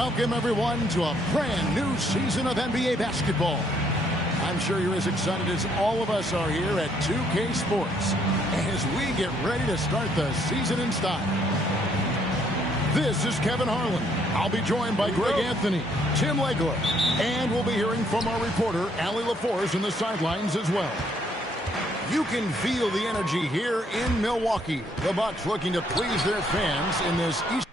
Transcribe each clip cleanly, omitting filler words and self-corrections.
Welcome, everyone, to a brand new season of NBA basketball. I'm sure you're as excited as all of us are here at 2K Sports as we get ready to start the season in style. This is Kevin Harlan. I'll be joined by Greg Anthony, Tim Legler, and we'll be hearing from our reporter, Allie LaForce, in the sidelines as well. You can feel the energy here in Milwaukee. The Bucks looking to please their fans in this East.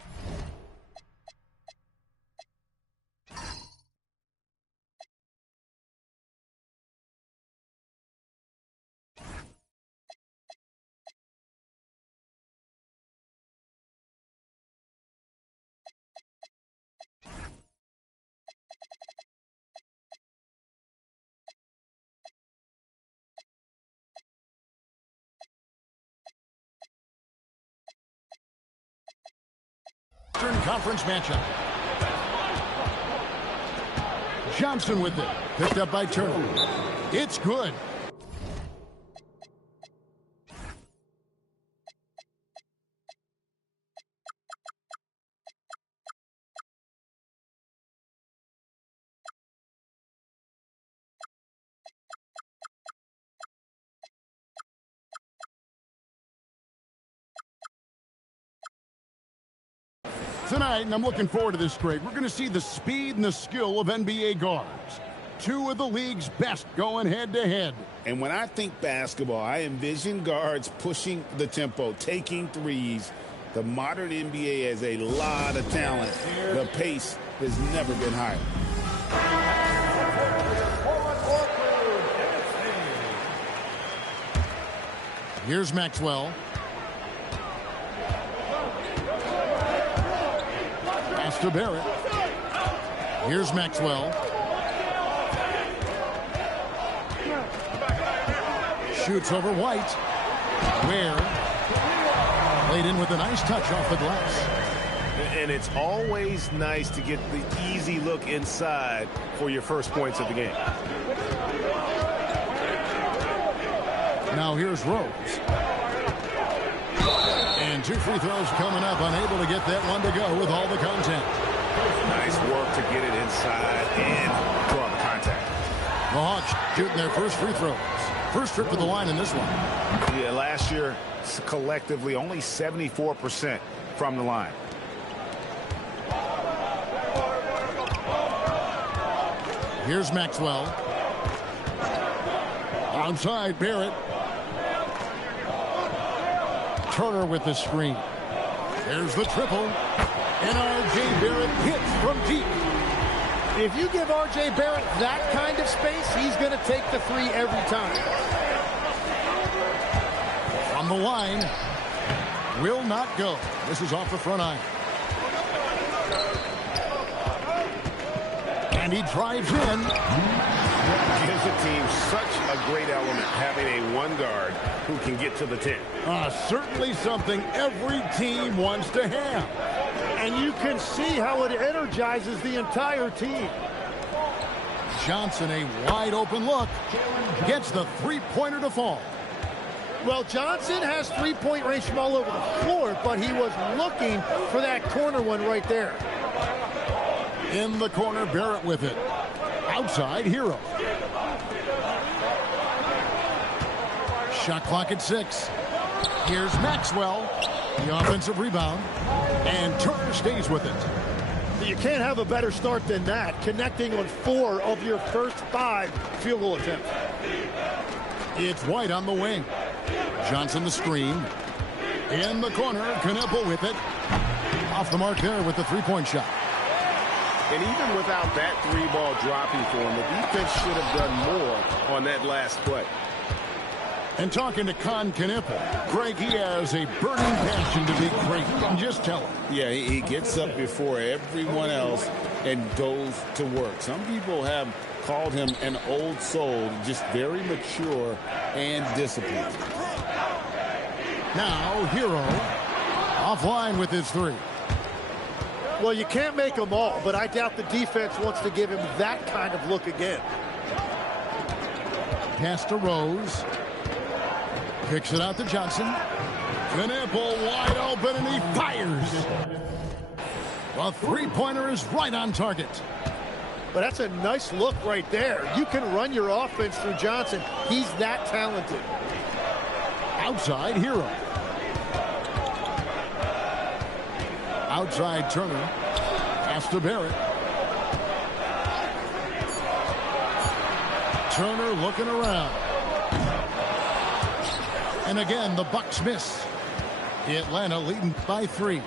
Conference matchup. Johnson with it. Picked up by Turner. It's good. Tonight, and I'm looking forward to this trade, we're going to see the speed and the skill of NBA guards. Two of the league's best going head-to-head. And when I think basketball, I envision guards pushing the tempo, taking threes. The modern NBA has a lot of talent. The pace has never been higher. Here's Maxwell. To Barrett. Here's Maxwell. Shoots over White. Ware. Laid in with a nice touch off the glass. And it's always nice to get the easy look inside for your first points of the game. Now here's Rose. And two free throws coming up, unable to get that one to go with all the content. Nice work to get it inside and draw the contact. The Hawks shooting their first free throws. First trip to the line in this one. Yeah, last year, collectively, only 74% from the line. Here's Maxwell. Outside, Barrett. Turner with the screen. There's the triple. And R.J. Barrett hits from deep. If you give R.J. Barrett that kind of space, he's going to take the three every time. From the line. Will not go. This is off the front iron. And he drives in. Gives the team such a great element having a one guard who can get to the 10. Certainly something every team wants to have. And you can see how it energizes the entire team. Johnson, a wide open look. Gets the three-pointer to fall. Well, Johnson has three-point range from all over the floor, but he was looking for that corner one right there. In the corner, Barrett with it. Outside, Hero. Shot clock at 6. Here's Maxwell. The offensive rebound. And Turner stays with it. You can't have a better start than that, connecting on 4 of your first 5 field goal attempts. It's White on the wing. Johnson the screen. In the corner, Knueppel with it. Off the mark there with the three-point shot. And even without that three-ball dropping for him, the defense should have done more on that last play. And talking to Knueppel, Greg, he has a burning passion to be great. Just tell him. Yeah, he gets up before everyone else and goes to work. Some people have called him an old soul, just very mature and disciplined. Now, Hero offline with his 3. Well, you can't make them all, but I doubt the defense wants to give him that kind of look again. Pass to Rose. Kicks it out to Johnson. Knueppel wide open, and he fires. A three-pointer is right on target. But that's a nice look right there. You can run your offense through Johnson. He's that talented. Outside Hero. Outside Turner. Pass to Barrett. Turner looking around. And again, the Bucks miss. Atlanta leading by 3.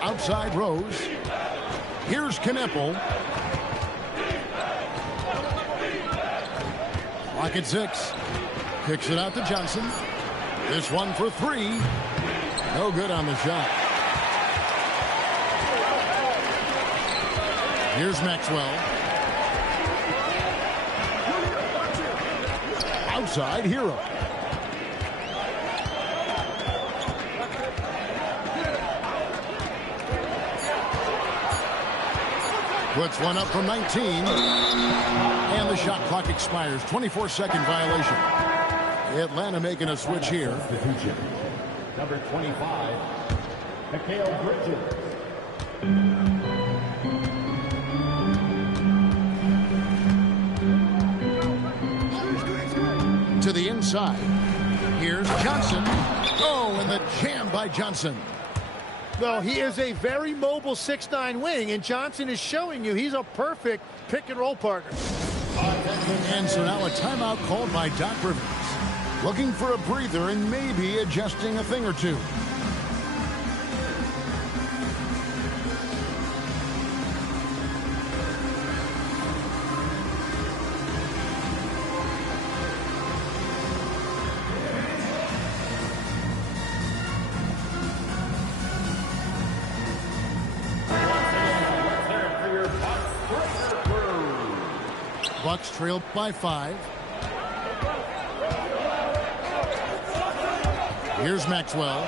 Outside Rose. Here's Kneppel. Clock at 6. Kicks it out to Johnson. This one for 3. No good on the shot. Here's Maxwell. Outside Hero. Puts one up from 19. And the shot clock expires. 24-second violation. Atlanta making a switch here. Number 25, Mikal Bridges. To the inside. Here's Johnson. Oh, and the jam by Johnson. Well, he is a very mobile 6'9" wing, and Johnson is showing you he's a perfect pick-and-roll partner. And so now a timeout called by Doc Rivers. Looking for a breather and maybe adjusting a thing or two. Bucks trail by 5. Here's Maxwell.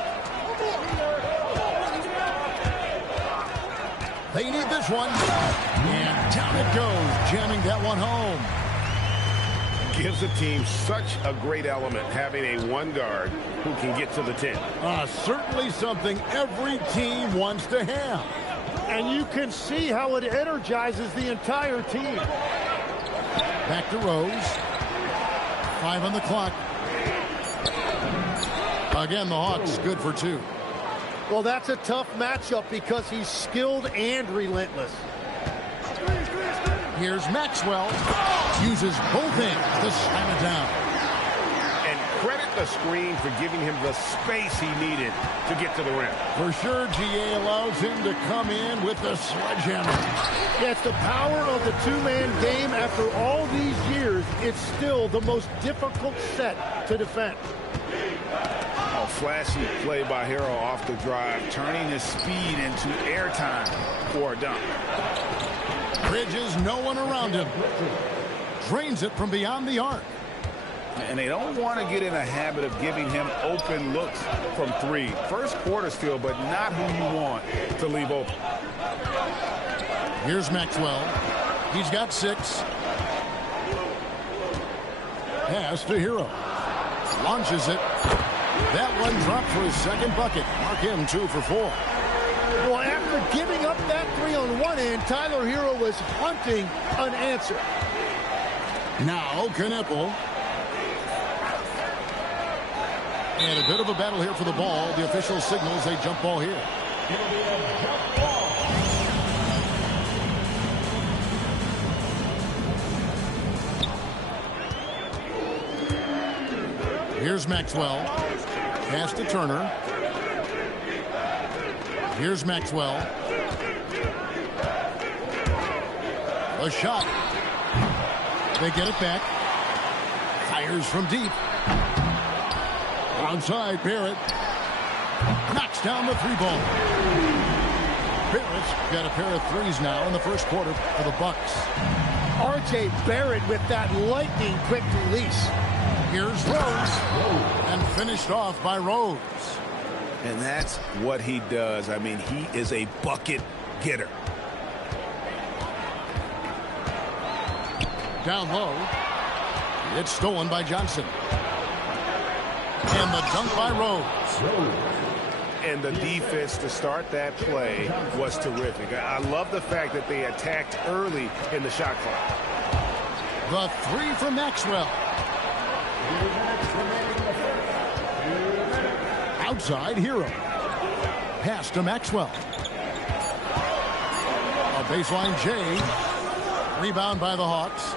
They need this one. And down it goes, jamming that one home. Gives the team such a great element having a one guard who can get to the 10. Certainly something every team wants to have. And you can see how it energizes the entire team. Back to Rose. 5 on the clock. Again, the Hawks good for 2. Well, that's a tough matchup because he's skilled and relentless. Here's Maxwell. Uses both hands to slam it down. And credit the screen for giving him the space he needed to get to the rim. For sure, GA allows him to come in with the sledgehammer. Yeah, it's the power of the two-man game. After all these years, it's still the most difficult set to defend. Oh, flashy play by Hero off the drive, turning his speed into airtime for a dunk. Bridges, no one around him. Drains it from beyond the arc. And they don't want to get in a habit of giving him open looks from 3. First quarter still, but not who you want to leave open. Here's Maxwell. He's got 6. Pass to Hero. Launches it. That one dropped for his second bucket. Mark him 2 for 4. Well, after giving up that 3 on one end, Tyler Hero was hunting an answer. Now Kneppel. And a bit of a battle here for the ball. The official signals a jump ball here. It'll be a jump ball. Here's Maxwell. Pass to Turner. Here's Maxwell. A shot. They get it back. Fires from deep. Outside, Barrett. Knocks down the 3-ball. Barrett's got a pair of 3s now in the first quarter for the Bucks. R.J. Barrett with that lightning-quick release. Here's Rose. And finished off by Rose. And that's what he does. I mean, he is a bucket getter. Down low. It's stolen by Johnson. And the dunk by Rose. And the defense to start that play was terrific. I love the fact that they attacked early in the shot clock. The three from Maxwell. Outside Hero. Pass to Maxwell. A baseline J. Rebound by the Hawks.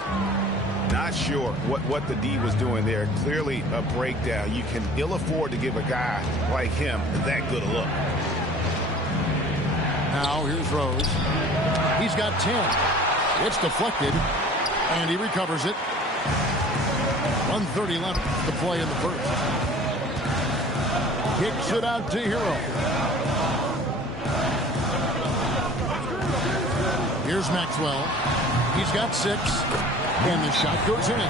Not sure what the D was doing there. Clearly a breakdown. You can ill afford to give a guy like him that good a look. Now here's Rose. He's got 10. It's deflected. And he recovers it. 1:30 left to play in the first. Kicks it out to Hero. Here's Maxwell. He's got 6. And the shot goes in.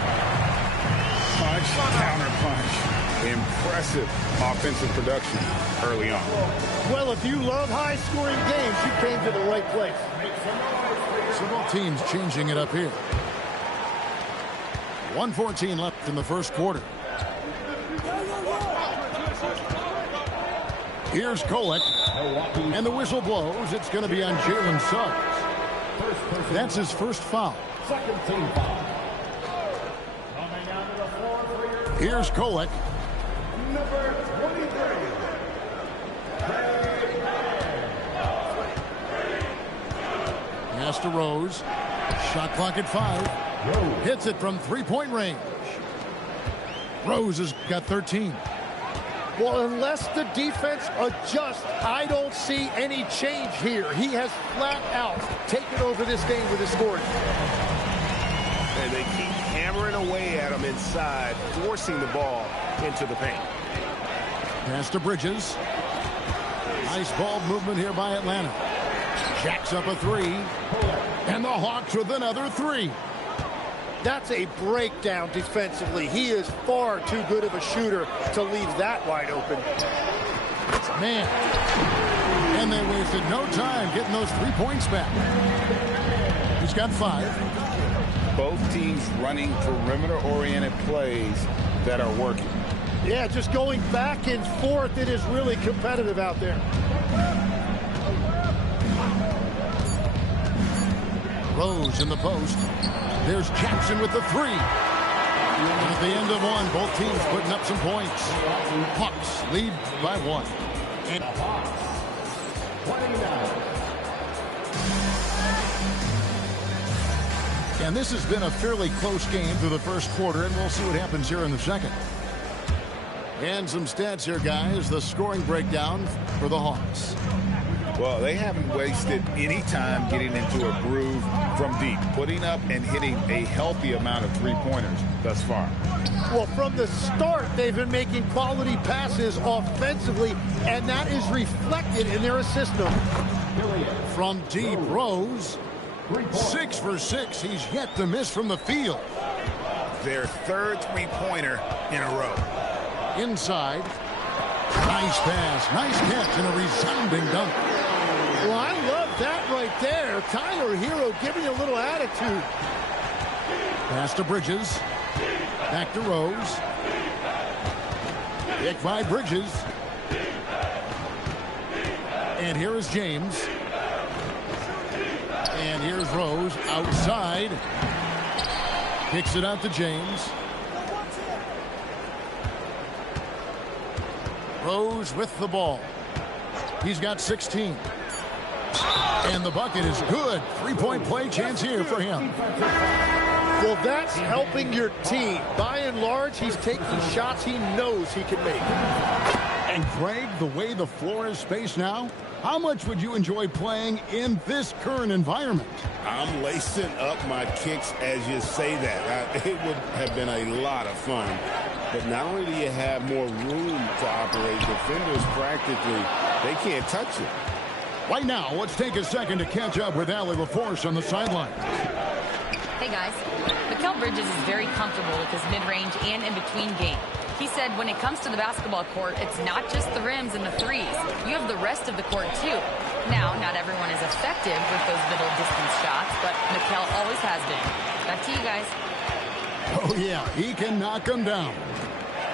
Punch, counter punch. Impressive offensive production early on. Well, if you love high-scoring games, you came to the right place. So both teams changing it up here. 1:14 left in the first quarter. Here's Kolek. And the whistle blows. It's going to be on Jalen Suggs. That's his first foul. Second team foul. Here's Kolek. Number 23. Pass to Rose. Shot clock at 5. Hits it from three-point range. Rose has got 13. Well, unless the defense adjusts, I don't see any change here. He has flat out taken over this game with his scoring. And they keep hammering away at him inside, forcing the ball into the paint. Pass to Bridges. Nice ball movement here by Atlanta. Jacks up a 3. And the Hawks with another 3. That's a breakdown defensively. He is far too good of a shooter to leave that wide open. Man. And they wasted no time getting those 3 points back. He's got 5. Both teams running perimeter-oriented plays that are working. Yeah, just going back and forth. It is really competitive out there. Rose in the post. There's Jackson with the 3. At the end of one, both teams putting up some points. Hawks lead by 1. And this has been a fairly close game through the first quarter, and we'll see what happens here in the second. And some stats here, guys. The scoring breakdown for the Hawks. Well, they haven't wasted any time getting into a groove from deep, putting up and hitting a healthy amount of three-pointers thus far. Well, from the start, they've been making quality passes offensively, and that is reflected in their assist number. From deep, Rose, 6 for 6. He's yet to miss from the field. Their third three-pointer in a row. Inside. Nice pass, nice catch, and a resounding dunk. Well, I love that right there. Tyler Hero giving a little attitude. Pass to Bridges. Back to Rose. Pick by Bridges. And here is James. And here's Rose outside. Kicks it out to James. Rose with the ball. He's got 16. And the bucket is good. 3-point play chance here for him. Well, that's helping your team. By and large, he's taking shots he knows he can make. And Craig, the way the floor is spaced now, how much would you enjoy playing in this current environment? I'm lacing up my kicks as you say that. It would have been a lot of fun. But not only do you have more room to operate, defenders practically, they can't touch it. Right now, let's take a second to catch up with Allie LaForce on the sideline. Hey, guys. Mikal Bridges is very comfortable with his mid-range and in-between game. He said when it comes to the basketball court, it's not just the rims and the threes. You have the rest of the court, too. Now, not everyone is effective with those middle-distance shots, but Mikal always has been. Back to you guys. Oh, yeah, he can knock them down.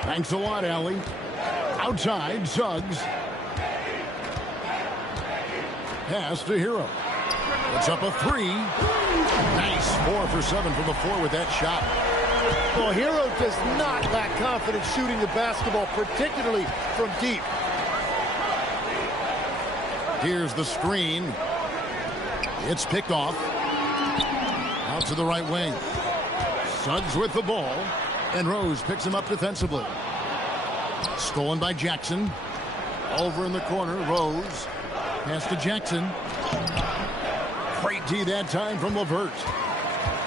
Thanks a lot, Allie. Outside, Suggs. Pass to Hero. It's up a 3. Nice 4 for 7 from the floor with that shot. Well, Hero does not lack confidence shooting the basketball, particularly from deep. Here's the screen. It's picked off. Out to the right wing. Suggs with the ball. And Rose picks him up defensively. Stolen by Jackson. Over in the corner, Rose. Pass to Jackson. Great D that time from LeVert.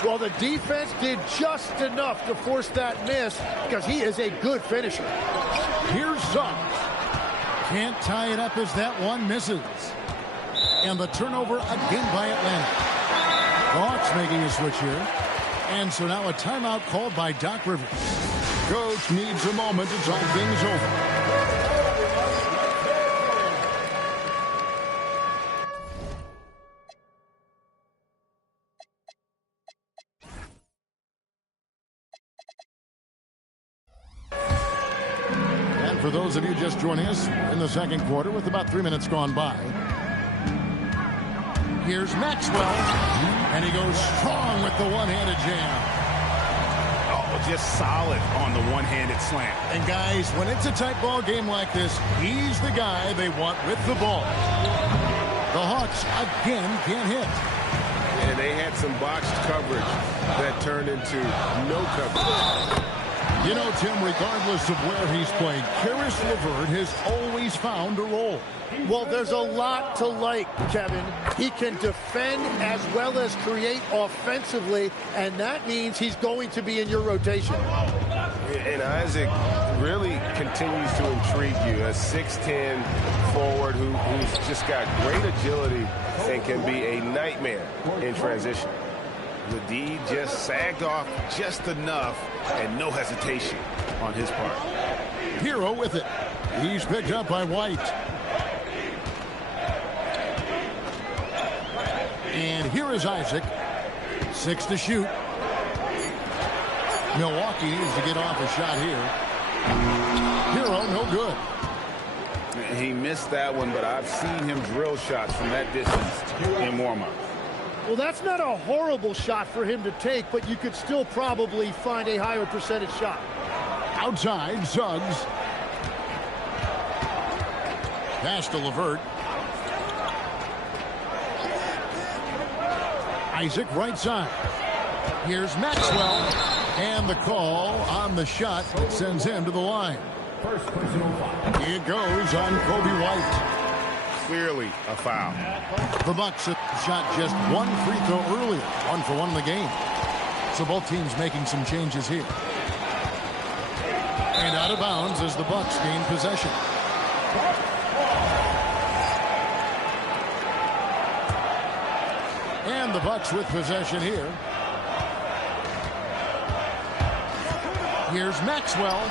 Well, the defense did just enough to force that miss because he is a good finisher. Here's Suggs. Can't tie it up as that one misses. And the turnover again by Atlanta. The Hawks making a switch here. And so now a timeout called by Doc Rivers. Coach needs a moment to talk things over. For those of you just joining us in the second quarter with about 3 minutes gone by. Here's Maxwell, and he goes strong with the one-handed jam. Oh, just solid on the one-handed slam. And guys, when it's a tight ball game like this, he's the guy they want with the ball. The Hawks again can't hit. And they had some boxed coverage that turned into no coverage. You know, Tim, regardless of where he's played, Karis LeVert has always found a role. Well, there's a lot to like, Kevin. He can defend as well as create offensively, and that means he's going to be in your rotation. And Isaac really continues to intrigue you. A 6'10 forward who's just got great agility and can be a nightmare in transition. The D just sagged off just enough and no hesitation on his part. Hero with it. He's picked up by White. And here is Isaac. 6 to shoot. Milwaukee needs to get off a shot here. Hero, no good. He missed that one, but I've seen him drill shots from that distance in warm-up. Well, that's not a horrible shot for him to take, but you could still probably find a higher percentage shot. Outside, Suggs. Pass to LeVert. Isaac right side. Here's Maxwell. And the call on the shot that sends him to the line. First personal foul. It goes on Kobe White. Clearly a foul. The Bucks shot just 1 free throw earlier. 1 for 1 in the game. So both teams making some changes here. And out of bounds as the Bucks gain possession. And the Bucks with possession here. Here's Maxwell.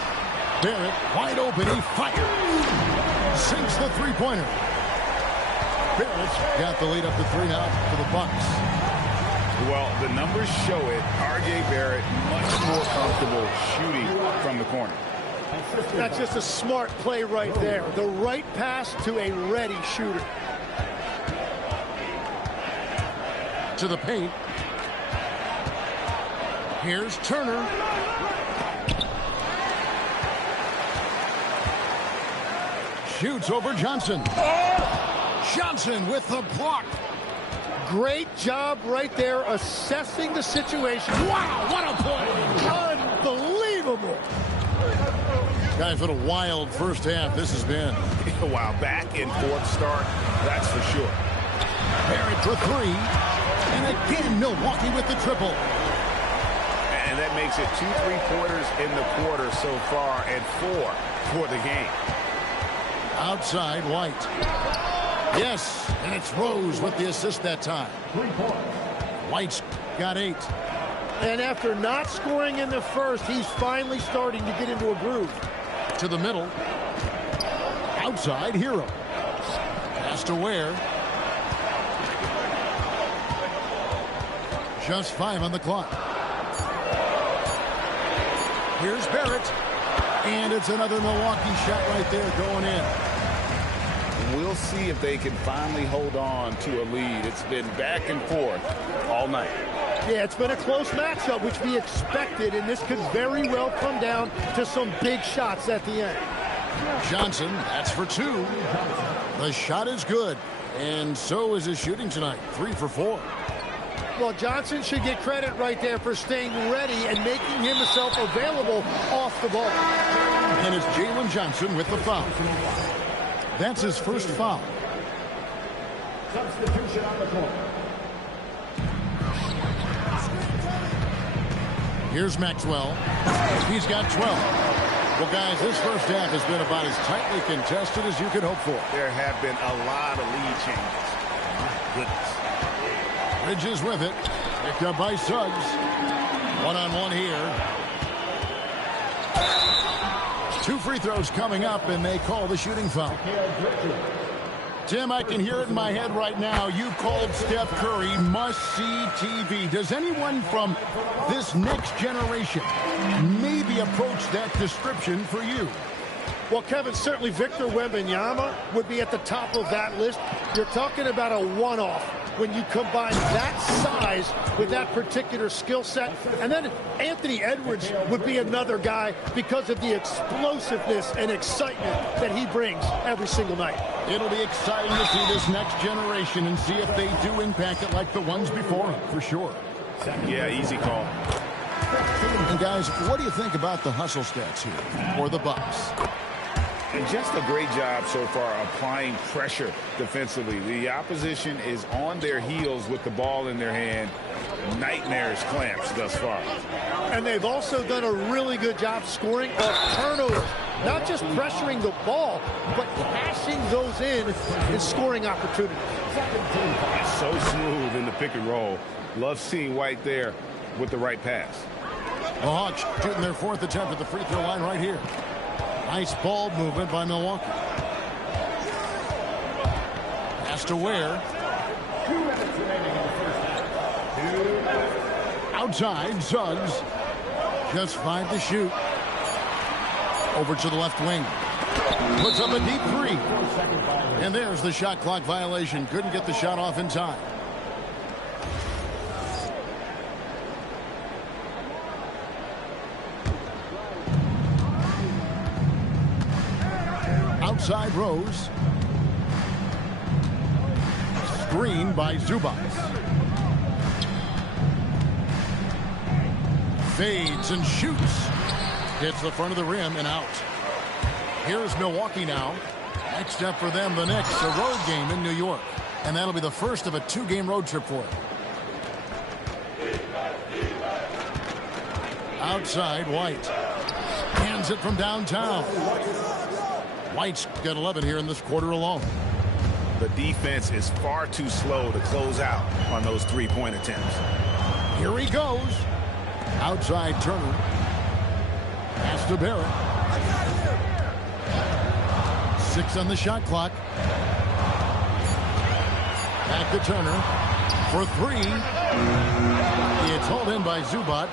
Barrett wide open. He fires. Sinks the three-pointer. Barrett's got the lead up to 3 now for the Bucks. Well, the numbers show it. R.J. Barrett much more comfortable shooting from the corner. That's just a smart play right there. The right pass to a ready shooter. To the paint. Here's Turner. Shoots over Johnson. Johnson with the block. Great job right there assessing the situation. Wow, what a play. Unbelievable. Guys, what a wild first half this has been. Wow, back and forth start, that's for sure. Barrett for 3. And again, Milwaukee with the triple. And that makes it 2 3-pointers in the quarter so far and 4 for the game. Outside, White. Yes, and it's Rose with the assist that time. 3 points. White's got 8. And after not scoring in the first, he's finally starting to get into a groove. To the middle. Outside, Hero. Pass to Ware. Just 5 on the clock. Here's Barrett. And it's another Milwaukee shot right there going in. we'll see if they can finally hold on to a lead. It's been back and forth all night. Yeah, it's been a close matchup, which we expected, and this could very well come down to some big shots at the end. Johnson, that's for 2. The shot is good, and so is his shooting tonight, 3 for 4. Well, Johnson should get credit right there for staying ready and making himself available off the ball. And it's Jalen Johnson with the foul. That's his first foul. Substitution on the court. Here's Maxwell. He's got 12. Well, guys, this first half has been about as tightly contested as you could hope for. There have been a lot of lead changes. Goodness. Bridges with it. Picked up by Suggs. One-on-one here. 2 free throws coming up, and they call the shooting foul. Tim, I can hear it in my head right now. You called Steph Curry must-see TV. Does anyone from this next generation maybe approach that description for you? Well, Kevin, certainly Victor Wembanyama would be at the top of that list. You're talking about a one-off when you combine that size with that particular skill set. And then Anthony Edwards would be another guy because of the explosiveness and excitement that he brings every single night. It'll be exciting to see this next generation and see if they do impact it like the ones before them, for sure. Yeah, easy call. And guys, what do you think about the hustle stats here for the Bucks? And just a great job so far applying pressure defensively. The opposition is on their heels with the ball in their hand. Nightmares clamps thus far. And they've also done a really good job scoring off turnovers. Not just pressuring the ball, but cashing those in and scoring opportunities. It's so smooth in the pick and roll. Love seeing White there with the right pass. The Hawks shooting their 4th attempt at the free throw line right here. Nice ball movement by Milwaukee. Pass to Ware. 2 minutes remaining in the first half. Outside, Suggs. Just 5 to shoot. Over to the left wing. Puts up a deep 3. And there's the shot clock violation. Couldn't get the shot off in time. Outside Rose. Screen by Zubac. Fades and shoots. Hits the front of the rim and out. Here's Milwaukee now. Next step for them, the Knicks, a road game in New York. And that'll be the first of a 2-game road trip for them. Outside, White. Hands it from downtown. White's got 11 here in this quarter alone. The defense is far too slow to close out on those 3-point attempts. Here he goes. Outside Turner. Pass to Barrett. 6 on the shot clock. Back to Turner for 3. It's hauled in by Zubac.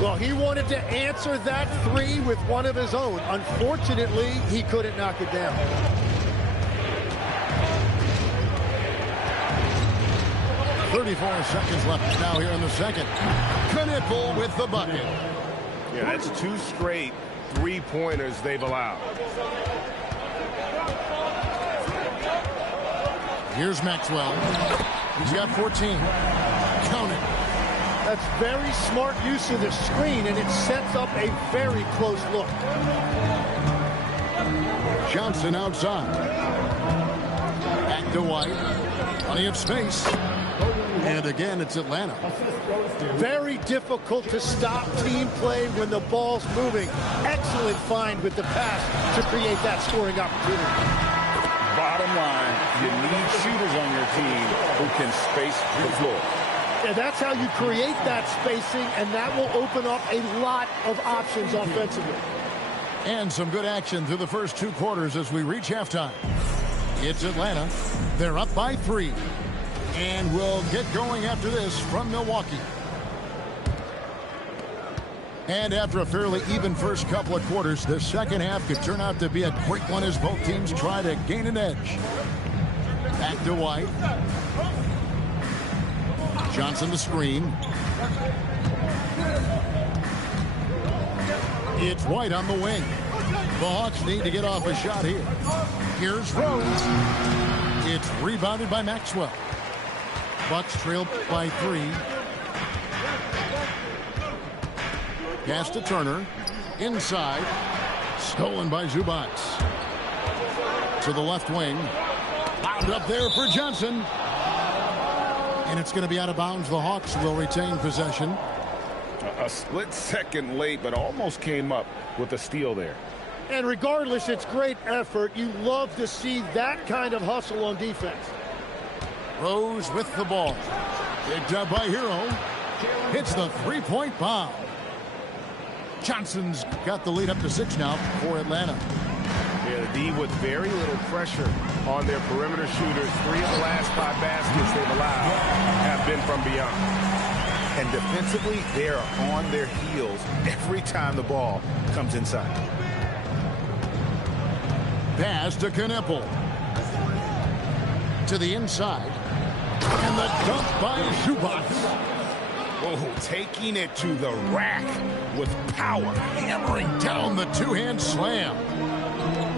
Well, he wanted to answer that 3 with one of his own. Unfortunately, he couldn't knock it down. .34 seconds left now here in the second. Knipple with the bucket. Yeah, that's 2 straight 3-pointers they've allowed. Here's Maxwell. He's got 14. Count it. That's very smart use of the screen, and it sets up a very close look. Johnson outside. Back to White. Plenty of space. And again, it's Atlanta. Very difficult to stop team play when the ball's moving. Excellent find with the pass to create that scoring opportunity. Bottom line, you need shooters on your team who can space the floor. And that's how you create that spacing, and that will open up a lot of options offensively. And some good action through the first 2 quarters as we reach halftime. It's Atlanta. They're up by 3. And we'll get going after this from Milwaukee. And after a fairly even first couple of quarters, the second half could turn out to be a quick one as both teams try to gain an edge. Back to White. Johnson to screen. It's White on the wing. The Hawks need to get off a shot here. Here's Rose. It's rebounded by Maxwell. Bucks trail by 3. Pass to Turner. Inside. Stolen by Zubac. To the left wing. Wound up there for Johnson. And it's going to be out of bounds. The Hawks will retain possession. A split second late, but almost came up with a steal there. And regardless, it's great effort. You love to see that kind of hustle on defense. Rose with the ball. Picked up by Hero. Hits the three-point bomb. Johnson's got the lead up to 6 now for Atlanta. Yeah, the D with very little pressure on their perimeter shooters. 3 of the last 5 baskets they've allowed have been from beyond. And defensively, they are on their heels every time the ball comes inside. Pass to Kneppel. To the inside. And the dunk by Zubac. Oh, taking it to the rack with power. Hammering down the two-hand slam.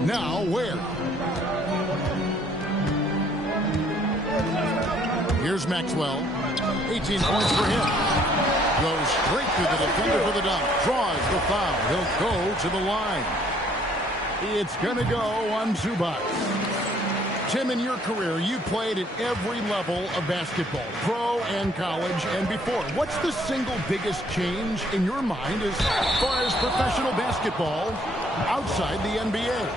Now where? Here's Maxwell. 18 points for him. Goes straight through the defender for the dunk. Draws the foul. He'll go to the line. It's going to go on Zubac. Tim, in your career, you played at every level of basketball, pro and college and before. What's the single biggest change in your mind as far as professional basketball outside the NBA?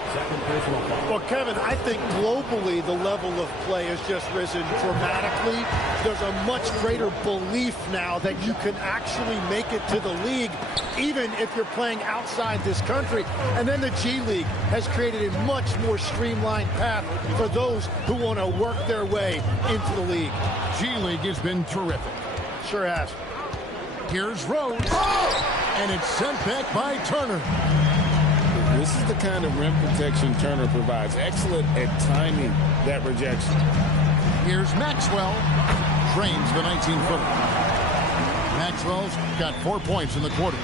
Well, Kevin, I think globally the level of play has just risen dramatically. There's a much greater belief now that you can actually make it to the league, even if you're playing outside this country. And then the G League has created a much more streamlined path for those who want to work their way into the league. G League has been terrific. Sure has. Here's Rose. And it's sent back by Turner. This is the kind of rim protection Turner provides. Excellent at timing that rejection. Here's Maxwell. Drains the 19-footer. Maxwell's got 4 points in the quarter.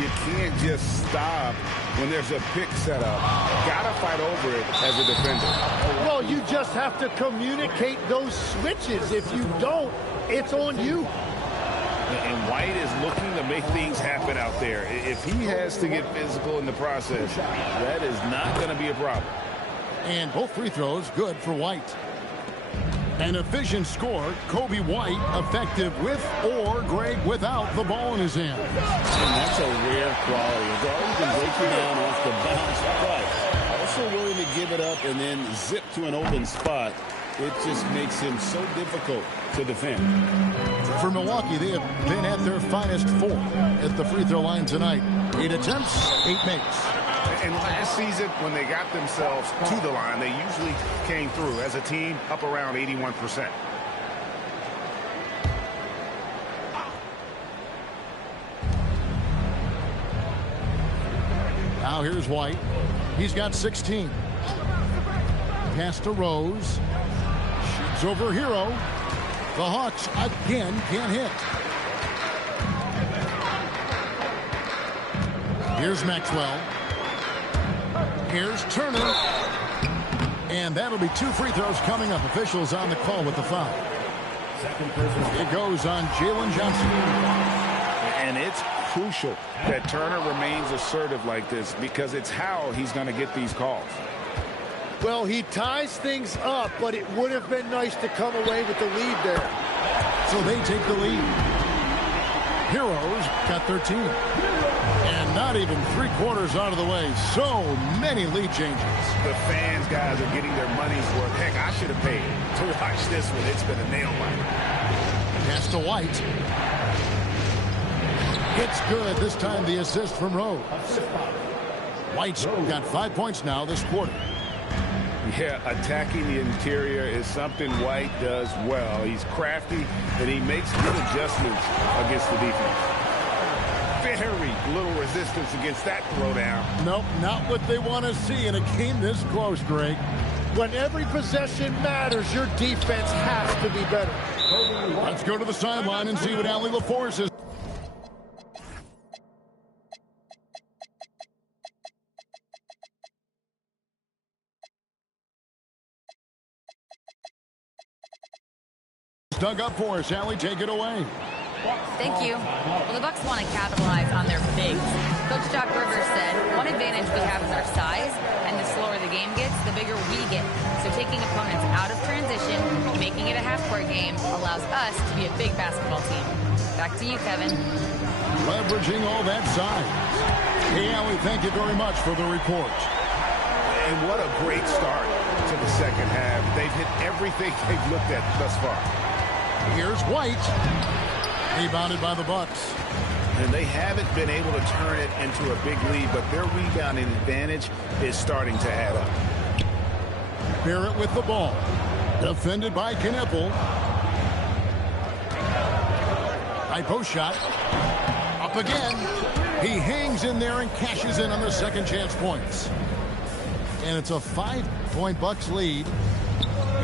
You can't just stop when there's a pick set up. Gotta fight over it as a defender. Well, you just have to communicate those switches. If you don't, it's on you. And White is looking to make things happen out there. If he has to get physical in the process, that is not going to be a problem. And both free throws good for White. An efficient score, Kobe White, effective with or Greg without the ball in his hand. And that's a rare quality. A guard who can break you down off the bounce, but also willing to give it up and then zip to an open spot. It just makes him so difficult to defend. For Milwaukee, they have been at their finest 4 at the free throw line tonight. 8 attempts, 8 makes. And last season, when they got themselves to the line, they usually came through as a team up around 81%. Now here's White. He's got 16. Pass to Rose. Shoots over Hero. The Hawks again can't hit. Here's Maxwell. Here's Turner. And that'll be 2 free throws coming up. Officials on the call with the foul. It goes on Jalen Johnson. And it's crucial that Turner remains assertive like this because it's how he's going to get these calls. Well, he ties things up, but it would have been nice to come away with the lead there. So they take the lead. Heroes got 13. And not even 3/4 out of the way. So many lead changes. The fans, guys, are getting their money's worth. Heck, I should have paid to watch this one. It's been a nail biter. Pass to White. It's good. This time the assist from Rose. White's got 5 points now this quarter. Yeah, attacking the interior is something White does well. He's crafty, and he makes good adjustments against the defense. very little resistance against that throwdown. Nope, not what they want to see in a game this close, Greg. When every possession matters, your defense has to be better. Let's go to the sideline and see what Allie LaForce is. Dug up for us. Allie, take it away. Thank you. Well, the Bucs want to capitalize on their bigs. Coach Doc Rivers said, one advantage we have is our size, and the slower the game gets, the bigger we get. So taking opponents out of transition, making it a half-court game, allows us to be a big basketball team. Back to you, Kevin. Leveraging all that size. Hey, Allie, thank you very much for the report. And what a great start to the second half. They've hit everything they've looked at thus far. Here's White. Rebounded by the Bucs. And they haven't been able to turn it into a big lead, but their rebounding advantage is starting to add up. Barrett with the ball. Defended by Kneppel. High post shot. Up again. He hangs in there and cashes in on the second chance points. And it's a 5-point Bucs lead.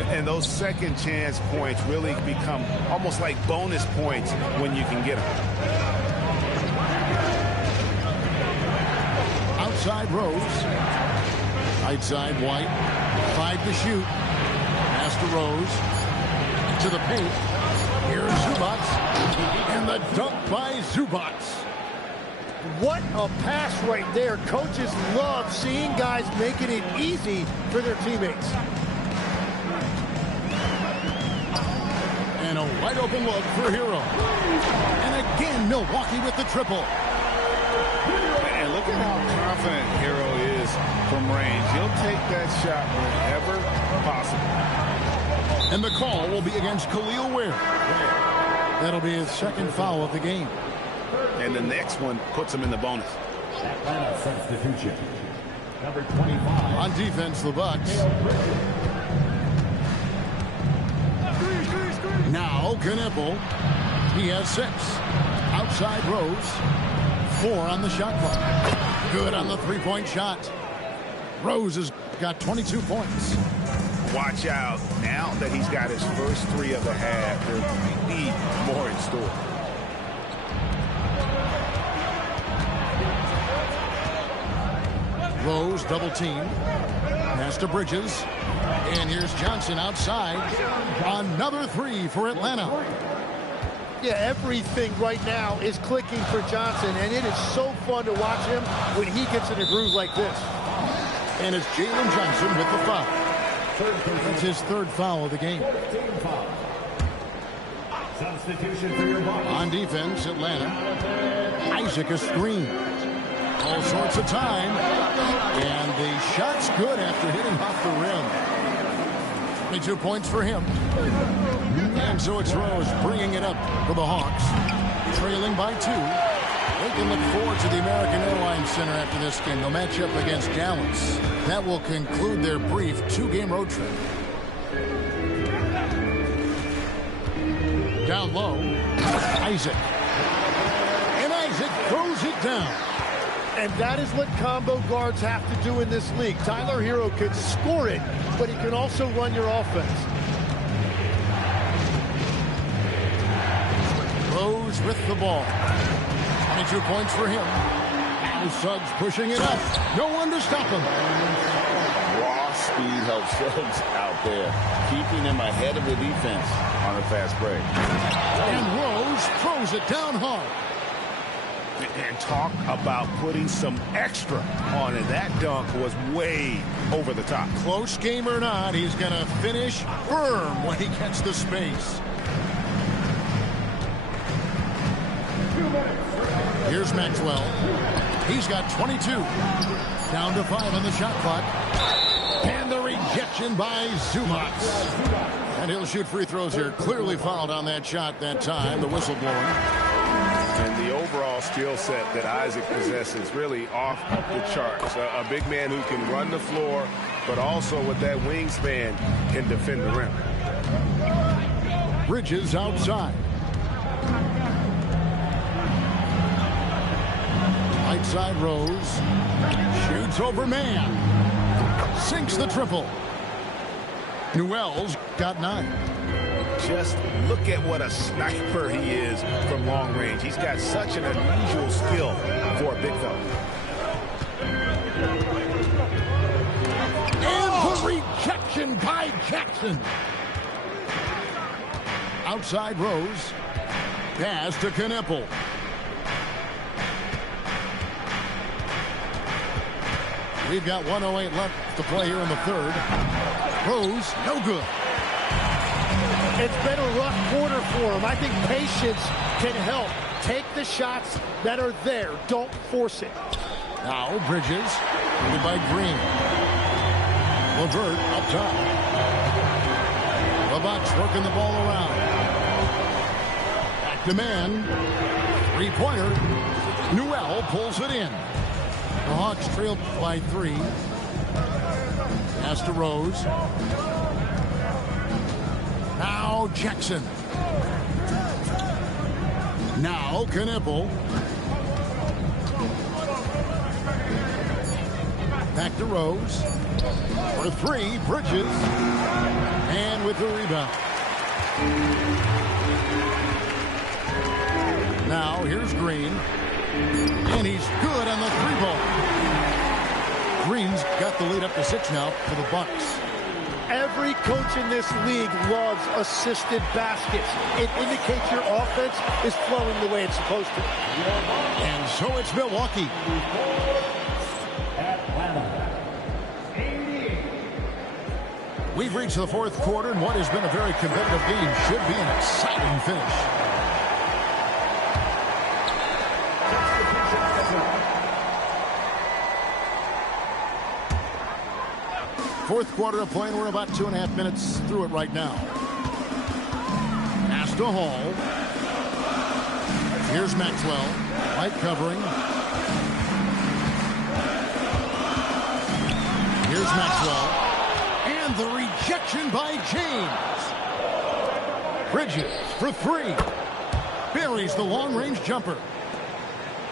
And those second chance points really become almost like bonus points when you can get them. Outside Rose. Right side White. 5 to shoot. Pass to Rose. To the paint. Here's Zubac. And the dunk by Zubac. What a pass right there. Coaches love seeing guys making it easy for their teammates. And a wide open look for Hero. And again, Milwaukee with the triple. And look at how confident Hero is from range. He'll take that shot whenever possible. And the call will be against Khalil Ware. That'll be his second foul of the game. And the next one puts him in the bonus. Atlanta substitution. Number 25. On defense, the Bucs. Now, Kneppel. He has 6. Outside Rose. 4 on the shot clock. Good on the three-point shot. Rose has got 22 points. Watch out. Now that he's got his first 3 of the half, there might be more in store. Rose double team. Pass to Bridges. And here's Johnson outside. Another 3 for Atlanta. Yeah, everything right now is clicking for Johnson, and it is so fun to watch him when he gets in a groove like this. And it's Jalen Johnson with the foul. That's his 3rd foul of the game. Substitution for your Bucs. On defense, Atlanta. Isaac a screen. All sorts of time. And the shot's good after hitting off the rim. 22 points for him. And so it's Rose bringing it up for the Hawks. Trailing by 2. They can look forward to the American Airlines Center after this game. They'll match up against Dallas. That will conclude their brief 2-game road trip. Down low, Isaac. And Isaac throws it down. And that is what combo guards have to do in this league. Tyler Hero can score it, but he can also run your offense. Rose with the ball. 22 points for him. Now Suggs pushing it up. No one to stop him. Raw speed helps Suggs out there, keeping him ahead of the defense on a fast break. And Rose throws it down hard. And talk about putting some extra on it. That dunk was way over the top. Close game or not, he's going to finish firm when he gets the space. Here's Maxwell. He's got 22. Down to 5 on the shot clock. And the rejection by Zubac. And he'll shoot free throws here. Clearly fouled on that shot that time. The whistle blowing. And the overall skill set that Isaac possesses really off the charts. A big man who can run the floor, but also with that wingspan can defend the rim. Bridges outside. Right side Rose. Shoots over man. Sinks the triple. Newell's got 9. Just look at what a sniper he is from long range. He's got such an unusual skill for a big fella. And the rejection by Jackson. Outside Rose. Pass to Knipple. We've got 1:08 left to play here in the third. Rose, no good. It's been a rough quarter for him. I think patience can help. Take the shots that are there. Don't force it. Now Bridges, leaded by Green. LeVert up top. The Bucks working the ball around. Back to man. Three-pointer. Newell pulls it in. The Hawks trailed by 3. Pass to Rose. Now Jackson. Now Knipple. Back to Rose. For 3, Bridges. And with the rebound. Now here's Green. And he's good on the 3-ball. Green's got the lead up to 6 now for the Bucks. Every coach in this league loves assisted baskets. It indicates your offense is flowing the way it's supposed to. And so it's Milwaukee. We've reached the fourth quarter, and what has been a very competitive game should be an exciting finish. Fourth quarter of play, and we're about 2.5 minutes through it right now. Pass to Hall. Here's Maxwell. Light covering. Here's Maxwell. And the rejection by James. Bridges for 3. Buries the long-range jumper.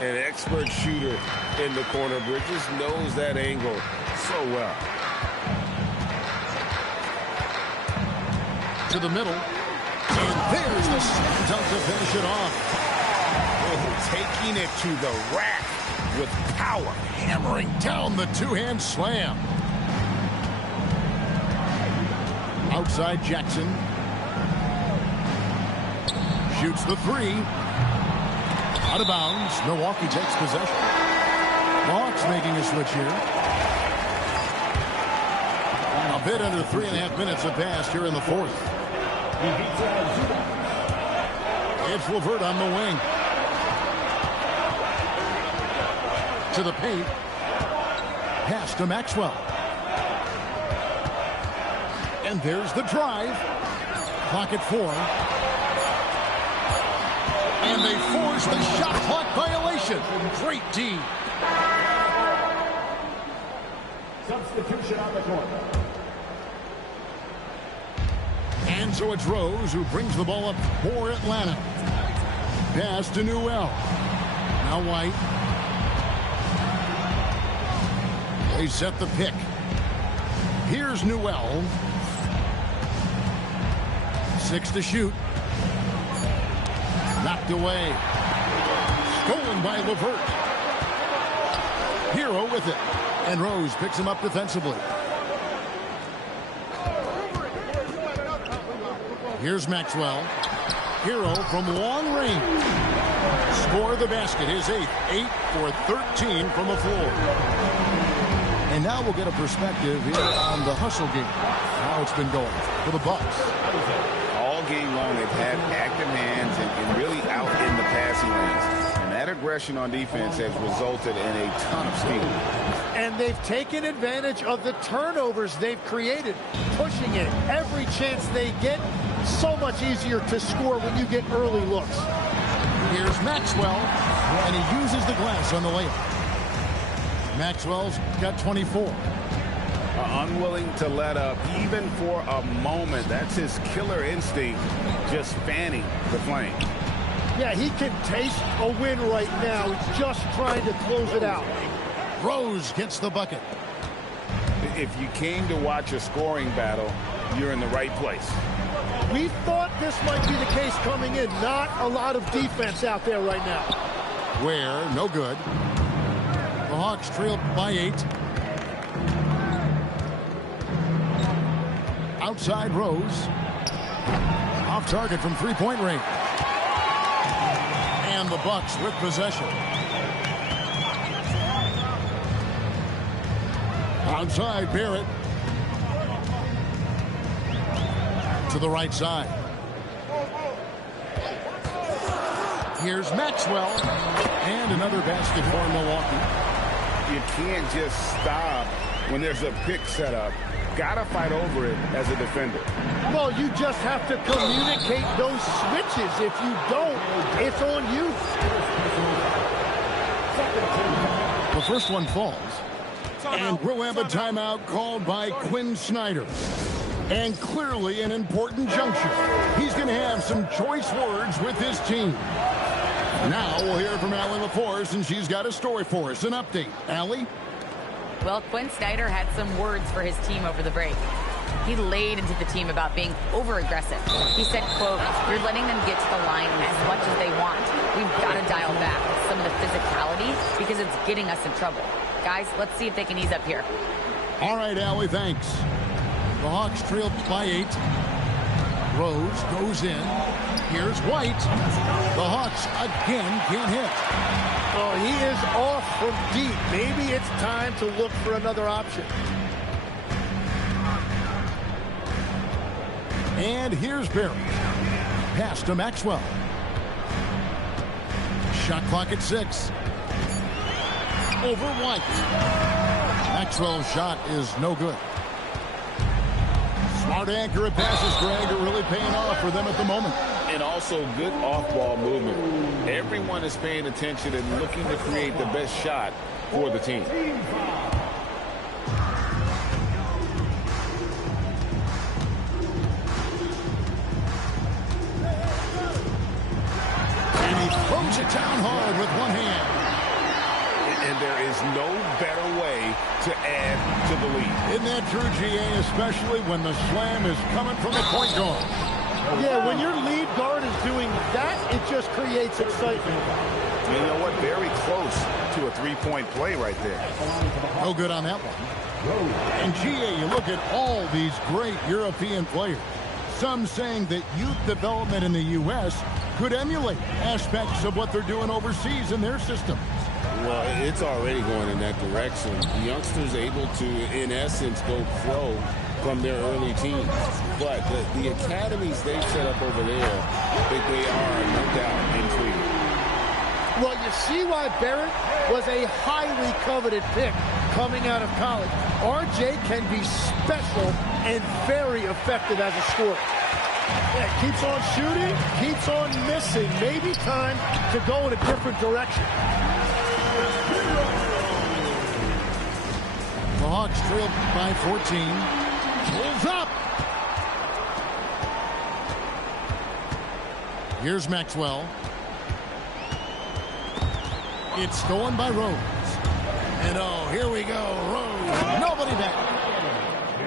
An expert shooter in the corner. Bridges knows that angle so well. To the middle. And there's the dunk to finish it off. Oh, taking it to the rack with power. Hammering down the two-hand slam. Outside Jackson. Shoots the 3. Out of bounds. Milwaukee takes possession. Hawks making a switch here. A bit under 3.5 minutes have passed here in the fourth. It's LeVert on the wing. To the paint. Pass to Maxwell. And there's the drive. Clock at 4. And they force the shot clock violation. Great D. Substitution on the court. And so it's Rose who brings the ball up for Atlanta. Pass to Newell. Now White. They set the pick. Here's Newell. 6 to shoot. Knocked away. Stolen by LeVert. Hero with it. And Rose picks him up defensively. Here's Maxwell. Hero from long range. Score the basket. His 8th. 8 for 13 from the floor. And now we'll get a perspective here on the hustle game. How it's been going for the Bucks. All game long, they've had active hands and really out in the passing lanes. And that aggression on defense has resulted in a ton of steal. And they've taken advantage of the turnovers they've created, pushing it every chance they get. So much easier to score when you get early looks. Here's Maxwell, and he uses the glass on the layup. Maxwell's got 24. Unwilling to let up even for a moment. That's his killer instinct, just fanning the flame. Yeah, he can taste a win right now. He's just trying to close it out. Rose gets the bucket. If you came to watch a scoring battle, you're in the right place. We thought this might be the case coming in. Not a lot of defense out there right now. Where, no good. The Hawks trail by 8. Outside Rose. Off target from three-point range. And the Bucks with possession. Outside Barrett. To the right side. Here's Maxwell. And another basket for Milwaukee. You can't just stop when there's a pick set up. Gotta fight over it as a defender. Well, you just have to communicate those switches. If you don't, it's on you. The first one falls. And we'll have a timeout called by Quinn Snyder. And clearly an important juncture. He's going to have some choice words with his team. Now we'll hear from Allie LaForce, and she's got a story for us. An update. Allie? Well, Quinn Snyder had some words for his team over the break. He laid into the team about being over-aggressive. He said, quote, "You're letting them get to the line as much as they want. We've got to dial back some of the physicality because it's getting us in trouble. Guys, let's see if they can ease up here." All right, Allie, thanks. The Hawks trail by 8. Rose goes in. Here's White. The Hawks again can't hit. Oh, he is off from deep. Maybe it's time to look for another option. And here's Barrett. Pass to Maxwell. Shot clock at 6. Over White. Maxwell's shot is no good. Smart, accurate passes, Greg, are really paying off for them at the moment. And also good off-ball movement. Everyone is paying attention and looking to create the best shot for the team. And he throws it down hard with one hand. And there is no better way to add to the lead. Isn't that true, GA, especially when the slam is coming from the point guard? Yeah, when your lead guard is doing that, it just creates excitement. You know what? Very close to a three-point play right there. No good on that one. And GA, you look at all these great European players. Some saying that youth development in the U.S. could emulate aspects of what they're doing overseas in their systems. Well, it's already going in that direction. The youngsters able to, in essence, go pro from their early teens. But the academies they've set up over there, they are, no doubt, intriguing. Well, you see why Barrett was a highly coveted pick coming out of college. RJ can be special and very effective as a scorer. Yeah, keeps on shooting, keeps on missing. Maybe time to go in a different direction. The Hawks trail by 14. Pulls up. Here's Maxwell. It's stolen by Rose. And oh, here we go. Rose. Nobody back.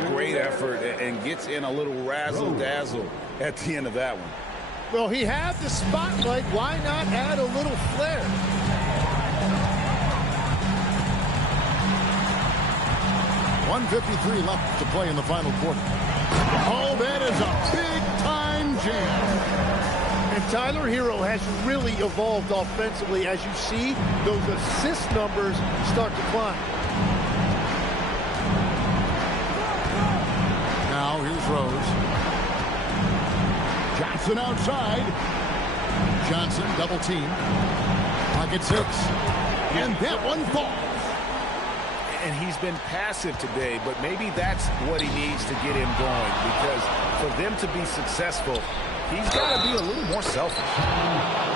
Great effort and gets in a little razzle-dazzle at the end of that one. Well, he had the spotlight. Why not add a little flair? .153 left to play in the final quarter. Oh, that is a big-time jam. And Tyler Hero has really evolved offensively. As you see, those assist numbers start to climb. Now, here's Rose. Johnson outside. Johnson, double team. Pocket 6. And that one falls. And he's been passive today, but maybe that's what he needs to get him going, because for them to be successful, he's got to be a little more selfish.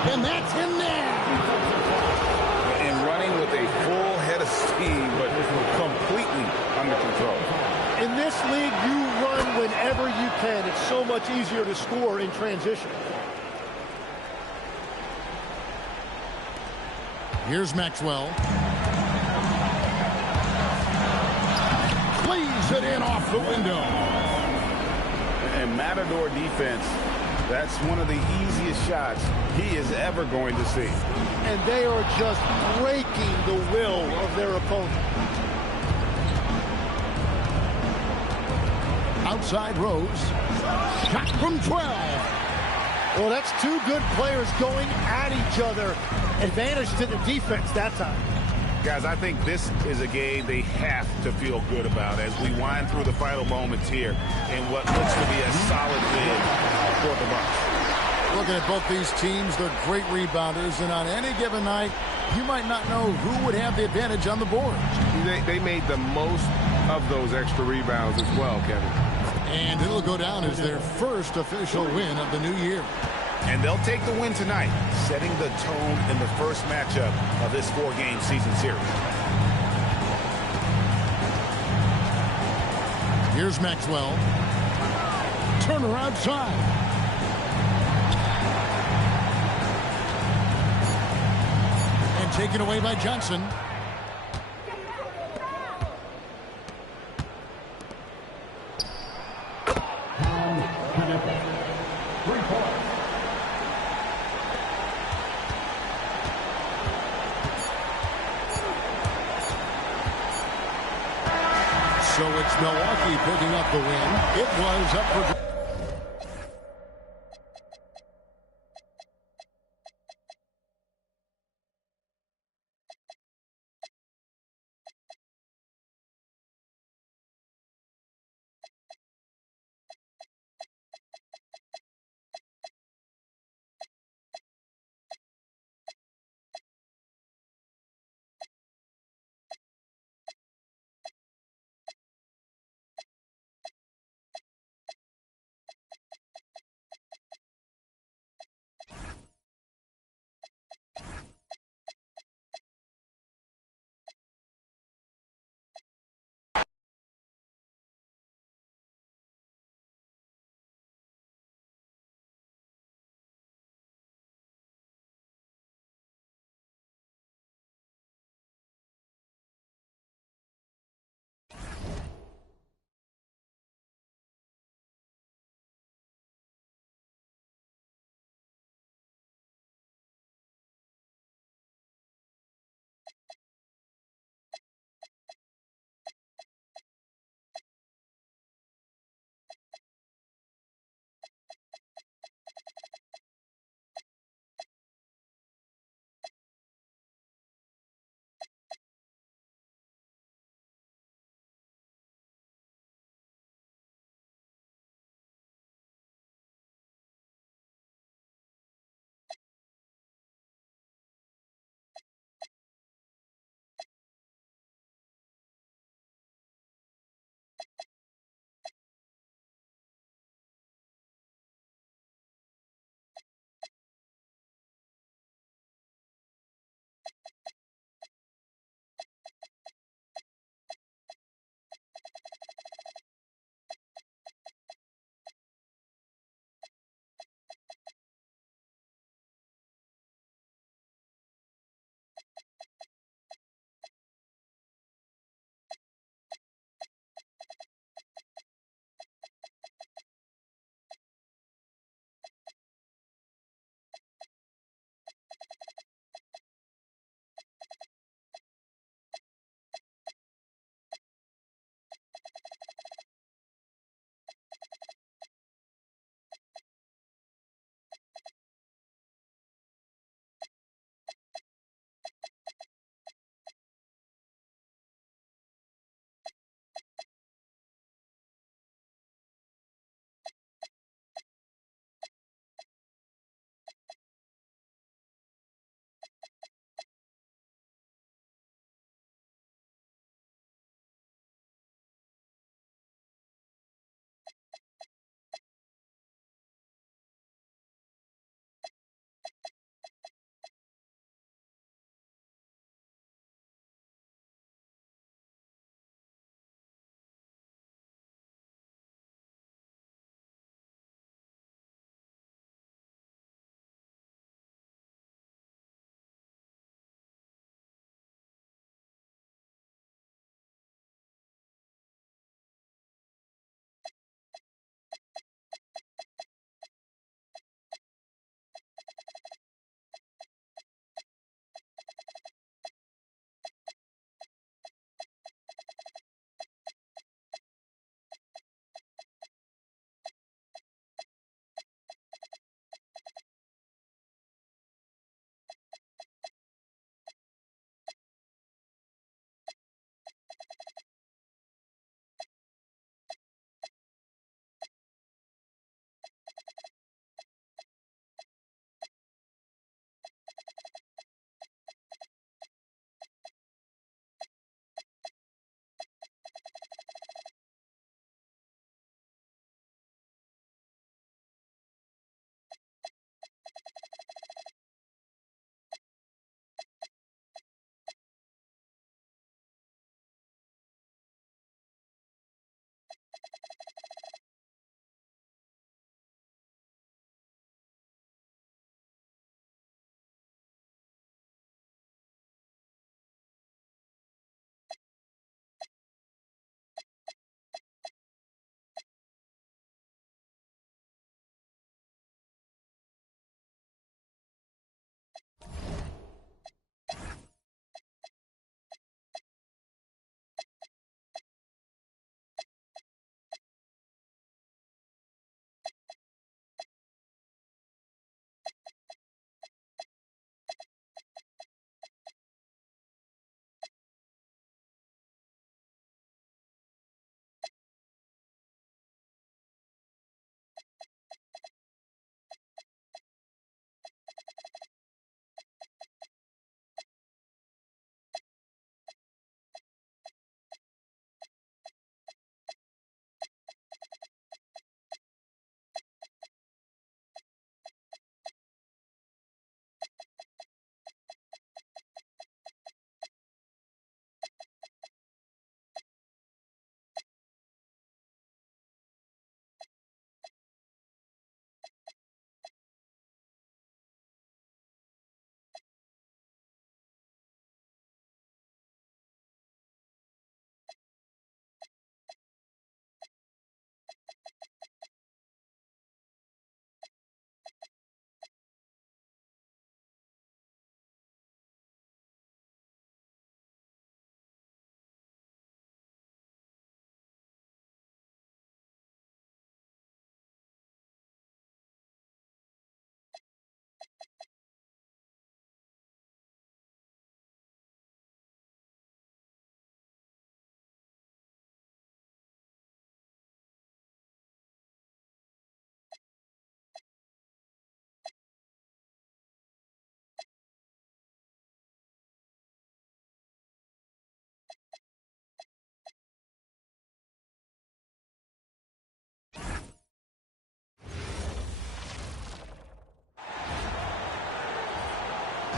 And that's in there. And running with a full head of steam, but completely under control. In this league, you run whenever you can. It's so much easier to score in transition. Here's Maxwell. Plays it in off the window. And Matador defense, that's one of the easiest shots he is ever going to see. And they are just breaking the will of their opponent. Outside Rose. Shot from 12. Well, that's two good players going at each other. Advantage to the defense that time. Guys, I think this is a game they have to feel good about as we wind through the final moments here in what looks to be a solid win for the Bucks. Looking at both these teams, they're great rebounders, and on any given night, you might not know who would have the advantage on the board. They made the most of those extra rebounds as well, Kevin. And it'll go down as their first official win of the new year. And they'll take the win tonight, setting the tone in the first matchup of this 4-game season series. Here's Maxwell. Turner outside. And taken away by Johnson. So it's Milwaukee picking up the win. It was up for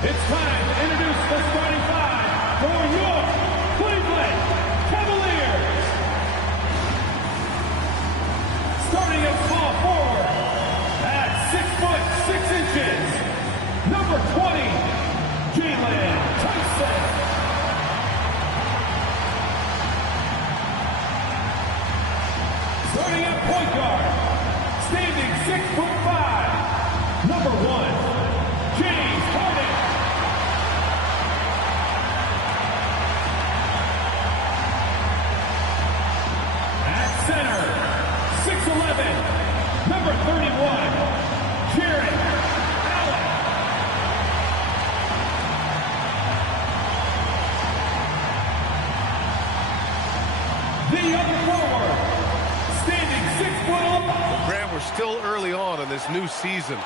It's time to introduce the starting five for your Cleveland Cavaliers. Starting at small forward at 6'6", number 20, Jalen Tyson. Starting at point guard, standing 6'5", number 1, James Harden. At center, 6'11", number 31, Jared Allen. The other forward, standing 6'11". Grant, we're still early on in this new season.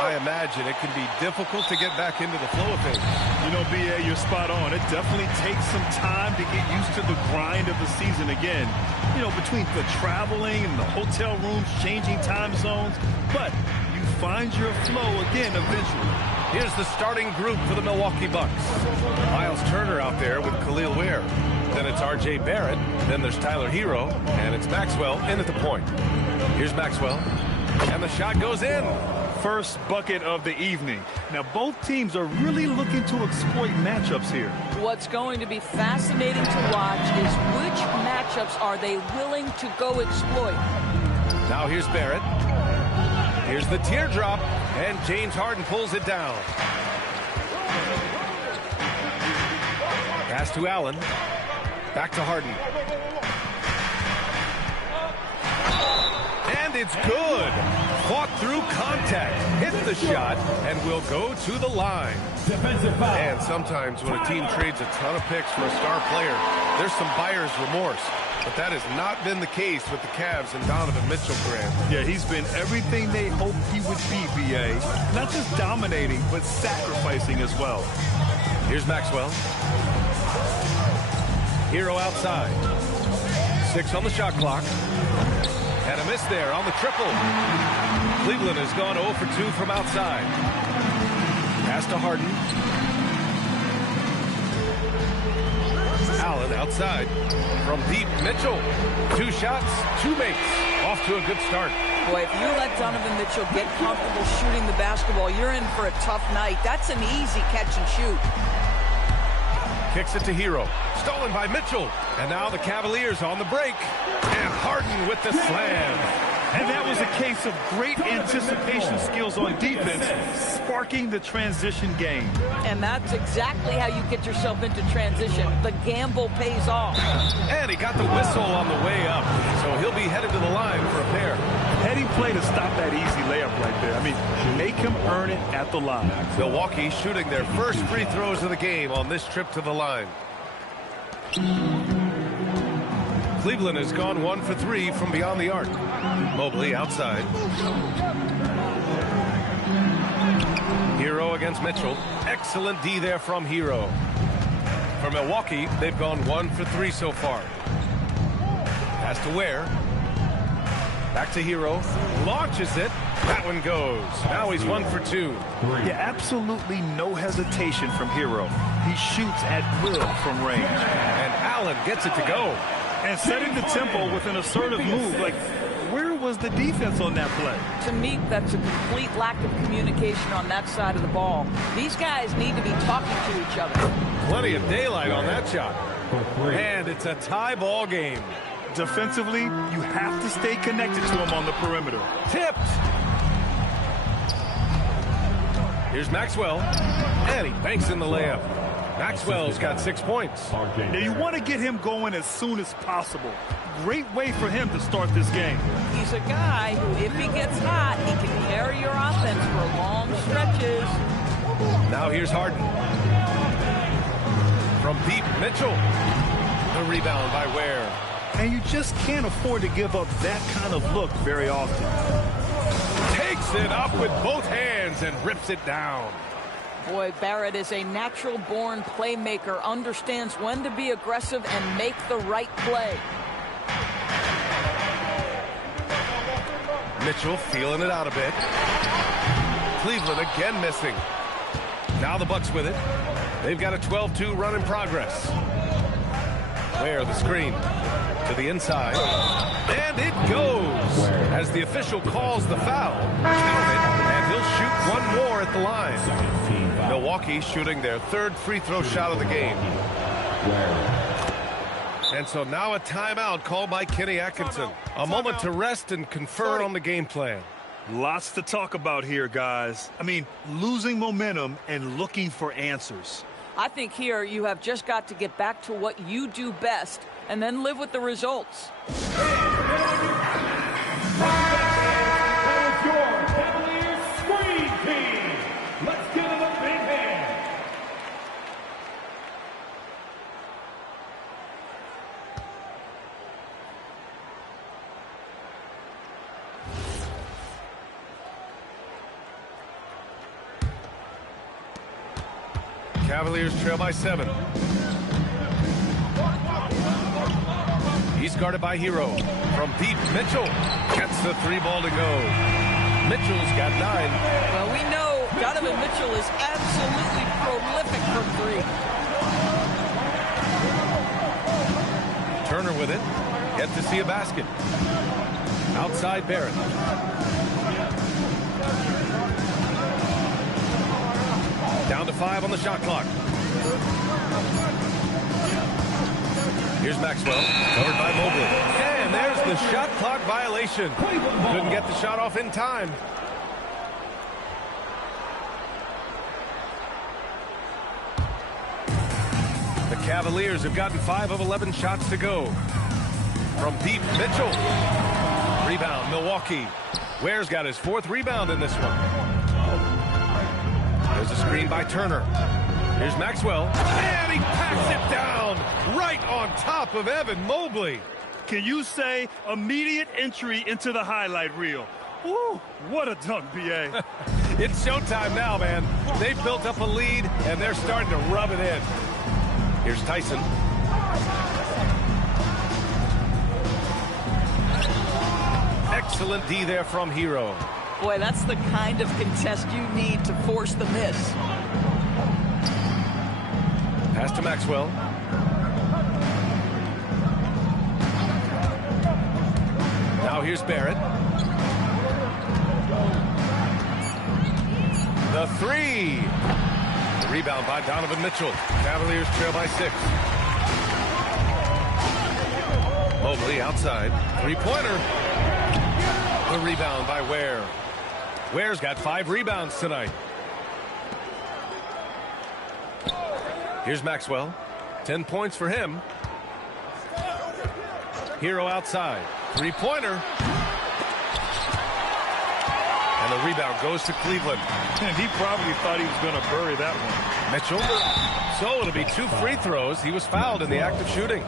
I imagine it can be difficult to get back into the flow of things. You know, B.A., you're spot on. It definitely takes some time to get used to the grind of the season again. You know, between the traveling and the hotel rooms, changing time zones. But you find your flow again eventually. Here's the starting group for the Milwaukee Bucks. Miles Turner out there with Khalil Ware. Then it's R.J. Barrett. Then there's Tyler Hero. And it's Maxwell in at the point. Here's Maxwell. And the shot goes in. First bucket of the evening. Now, both teams are really looking to exploit matchups here. What's going to be fascinating to watch is which matchups are they willing to go exploit. Now here's Barrett. Here's the teardrop. And James Harden pulls it down. Pass to Allen. Back to Harden. And it's good. Fought through contact. Hit the shot and will go to the line. Defensive foul. And sometimes when a team trades a ton of picks for a star player, there's some buyer's remorse. But that has not been the case with the Cavs and Donovan Mitchell, Grant. Yeah, he's been everything they hoped he would be, B.A. Not just dominating, but sacrificing as well. Here's Maxwell. Hero outside. 6 on the shot clock. And a miss there on the triple. Cleveland has gone 0 for 2 from outside. Pass to Harden. Allen outside. From deep, Mitchell. 2 shots, 2 makes. Off to a good start. Boy, if you let Donovan Mitchell get comfortable shooting the basketball, you're in for a tough night. That's an easy catch and shoot. Kicks it to Hero. Stolen by Mitchell. And now the Cavaliers on the break. And Harden with the slam. And that was a case of great anticipation skills on defense, sparking the transition game. And that's exactly how you get yourself into transition. The gamble pays off. And he got the whistle on the way up. So he'll be headed to the line for a pair. Heady play to stop that easy layup right there. I mean, make him earn it at the line. Milwaukee shooting their first free throws of the game on this trip to the line. Cleveland has gone 1 for 3 from beyond the arc. Mobley outside. Hero against Mitchell. Excellent D there from Hero. For Milwaukee, they've gone 1 for 3 so far. Pass to Ware. Back to Hero. Launches it. That one goes. Now he's 1 for 2. Yeah, absolutely no hesitation from Hero. He shoots at will from range. And Allen gets it to go. And setting the tempo with an assertive move. Like, where was the defense on that play? To me, that's a complete lack of communication on that side of the ball. These guys need to be talking to each other. Plenty of daylight on that shot. And it's a tie ball game. Defensively, you have to stay connected to him on the perimeter. Tipped. Here's Maxwell. And he banks in the layup. Maxwell's got 6 points. Now you want to get him going as soon as possible. Great way for him to start this game. He's a guy who, if he gets hot, he can carry your offense for long stretches. Now here's Harden. From deep, Mitchell. The rebound by Ware. And you just can't afford to give up that kind of look very often. Takes it up with both hands and rips it down. Boy, Barrett is a natural-born playmaker, understands when to be aggressive and make the right play. Mitchell feeling it out a bit. Cleveland again missing. Now the Bucks with it. They've got a 12-2 run in progress. Where the screen to the inside. And it goes as the official calls the foul. Count it, and he'll shoot one more at the line. Milwaukee shooting their third free throw shot of the game. And so now a timeout called by Kenny Atkinson. A moment to rest and confer on the game plan. Lots to talk about here, guys. I mean, losing momentum and looking for answers. I think here you have just got to get back to what you do best and then live with the results. That is your Cavaliers screen team. Let's give them a big hand. Cavaliers trail by 7. He's guarded by Hero. From deep, Mitchell gets the 3 ball to go. Mitchell's got 9. Well, we know Donovan Mitchell is absolutely prolific from 3. Turner with it. Yet to see a basket. Outside Barrett. Down to 5 on the shot clock. Here's Maxwell, covered by Mobley. And there's the shot clock violation. Couldn't get the shot off in time. The Cavaliers have gotten 5 of 11 shots to go. From deep, Mitchell. Rebound, Milwaukee. Ware's got his 4th rebound in this one. There's a screen by Turner. Here's Maxwell. And he packs it down right on top of Evan Mobley. Can you say immediate entry into the highlight reel? Woo, what a dunk, B.A. It's showtime now, man. They've built up a lead, and they're starting to rub it in. Here's Tyson. Excellent D there from Hero. Boy, that's the kind of contest you need to force the miss. Pass to Maxwell. Now here's Barrett. The 3. Rebound by Donovan Mitchell. Cavaliers trail by 6. Mobley outside. 3-pointer. The rebound by Ware. Ware's got 5 rebounds tonight. Here's Maxwell. 10 points for him. Hero outside. 3-pointer. And the rebound goes to Cleveland. And he probably thought he was going to bury that one. Mitchell. So it'll be 2 free throws. He was fouled in the act of shooting.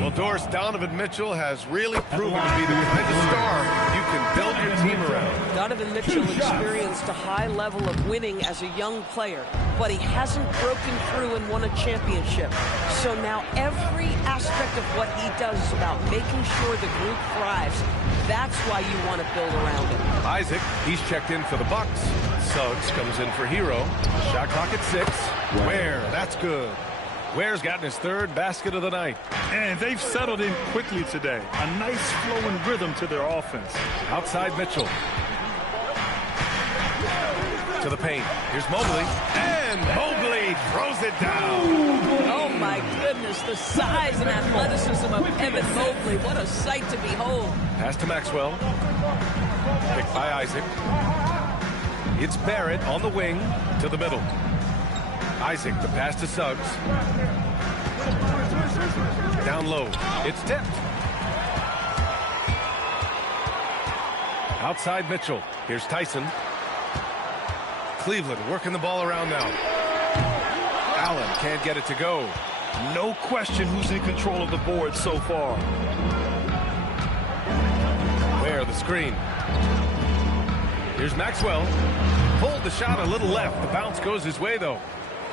Well, Doris, Donovan Mitchell has really proven to be the kind of star you can build your team around. Donovan Mitchell experienced a high level of winning as a young player, but he hasn't broken through and won a championship. So now every aspect of what he does is about making sure the group thrives. That's why you want to build around him. Isaac, he's checked in for the Bucks. Suggs comes in for Hero. Shot clock at 6. Ware, that's good. Ware's gotten his 3rd basket of the night. And they've settled in quickly today. A nice flowing rhythm to their offense. Outside Mitchell. To the paint. Here's Mobley. And Mobley throws it down. Oh, my goodness. The size and athleticism of Evan Mobley. What a sight to behold. Pass to Maxwell. Picked by Isaac. It's Barrett on the wing to the middle. Isaac, the pass to Suggs. Down low. It's tipped. Outside Mitchell. Here's Tyson. Cleveland working the ball around now. Allen can't get it to go. No question who's in control of the board so far. Where the screen. Here's Maxwell. Pulled the shot a little left. The bounce goes his way, though.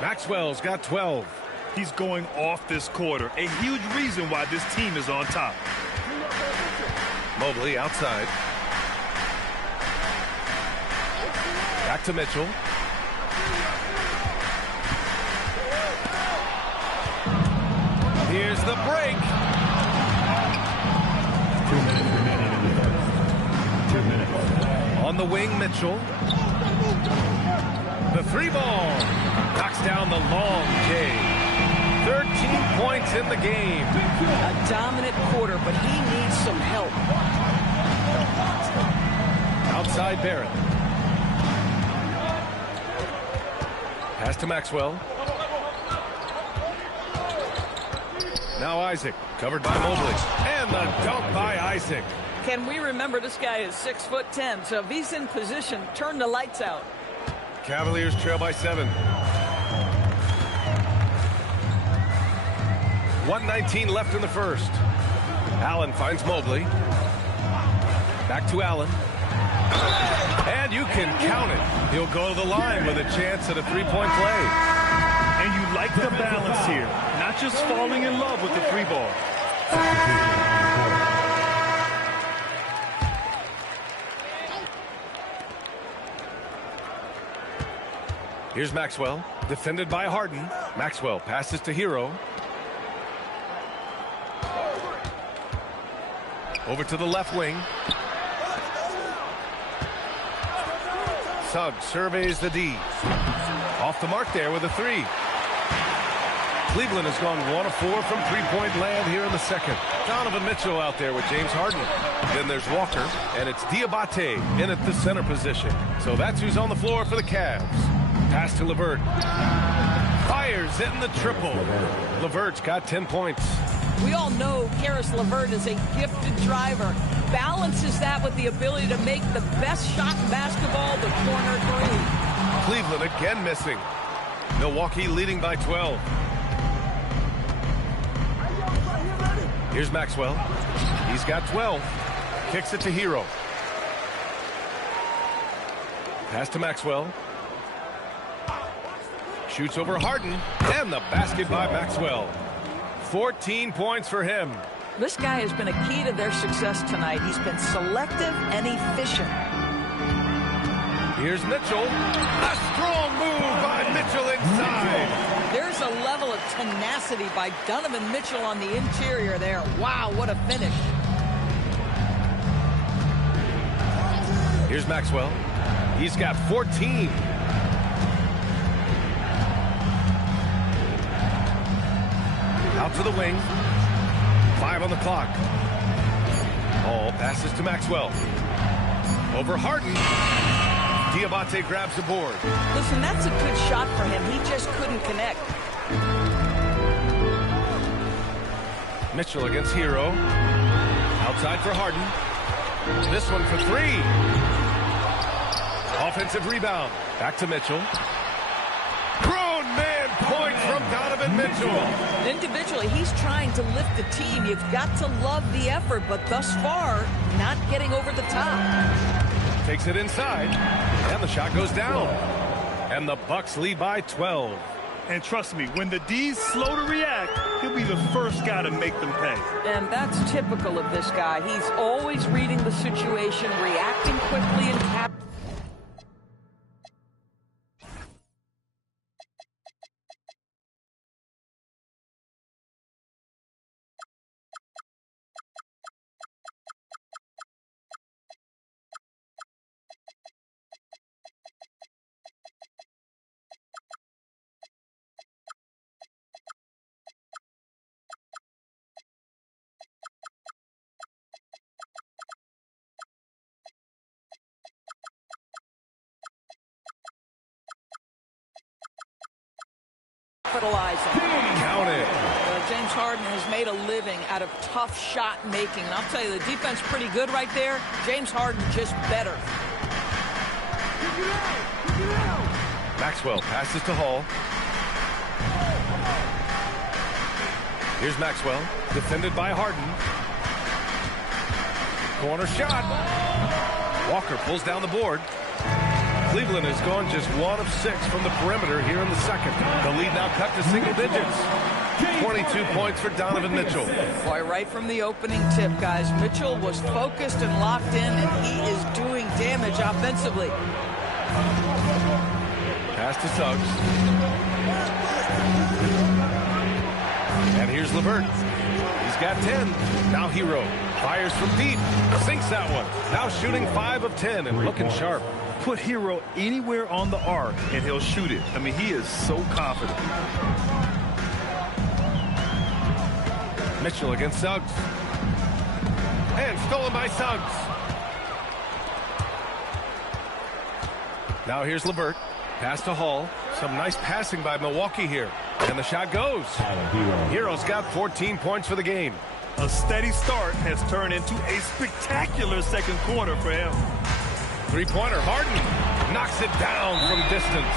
Maxwell's got 12. He's going off this quarter. A huge reason why this team is on top. Mobley outside. Back to Mitchell. the break. 2 minutes remaining in the first. 2 minutes. On the wing, Mitchell. The 3 ball. Knocks down the long J. 13 points in the game. A dominant quarter, but he needs some help. Outside Barrett. Pass to Maxwell. Now Isaac, covered by Mobley. And the dunk by Isaac. Can we remember this guy is 6'10", so if he's in position, turn the lights out. Cavaliers trail by 7. 1:19 left in the first. Allen finds Mobley. Back to Allen. And you can count it. He'll go to the line with a chance at a 3-point play. And you like the balance here. Not just falling in love with the 3 ball. Here's Maxwell, defended by Harden. Maxwell passes to Hero. Over to the left wing. Suggs surveys the D. Off the mark there with a 3. Cleveland has gone 1 of 4 from 3-point land here in the second. Donovan Mitchell out there with James Harden. Then there's Walker, and it's Diabate in at the center position. So that's who's on the floor for the Cavs. Pass to LeVert. Fires in the triple. LeVert's got 10 points. We all know Karis LeVert is a gifted driver. Balances that with the ability to make the best shot in basketball, the corner 3. Cleveland again missing. Milwaukee leading by 12. Here's Maxwell. He's got 12. Kicks it to Hero. Pass to Maxwell. Shoots over Harden. And the basket by Maxwell. 14 points for him. This guy has been a key to their success tonight. He's been selective and efficient. Here's Mitchell. A strong move by Mitchell inside. There's a level of tenacity by Donovan Mitchell on the interior there. Wow, what a finish. Here's Maxwell. He's got 14. Out to the wing. 5 on the clock. All passes to Maxwell. Over Harden. Diabate grabs the board. Listen, that's a good shot for him. He just couldn't connect. Mitchell against Hero. Outside for Harden. This one for 3. Offensive rebound. Back to Mitchell. Grown man point from Donovan Mitchell. Individually, he's trying to lift the team. You've got to love the effort, but thus far, not getting over the top. Takes it inside, and the shot goes down. And the Bucks lead by 12. And trust me, when the D's slow to react, he'll be the first guy to make them pay. And that's typical of this guy. He's always reading the situation, reacting quickly, and capitalizing. Count it. James Harden has made a living out of tough shot making. And I'll tell you, the defense pretty good right there. James Harden just better. Maxwell passes to Hall. Here's Maxwell, defended by Harden. Corner shot. Walker pulls down the board. Cleveland has gone just 1 of 6 from the perimeter here in the second. The lead now cut to single digits. 22 points for Donovan Mitchell. Boy, right from the opening tip, guys, Mitchell was focused and locked in, and he is doing damage offensively. Pass to Suggs. And here's Levert. He's got 10. Now Hero fires from deep. Sinks that one. Now shooting 5 of 10 and looking sharp. Put Hero anywhere on the arc and he'll shoot it. I mean, he is so confident. Mitchell against Suggs. And stolen by Suggs. Now here's Levert. Pass to Hall. Some nice passing by Milwaukee here. And the shot goes. Hero's got 14 points for the game. A steady start has turned into a spectacular second quarter for him. Three-pointer, Harden knocks it down from distance.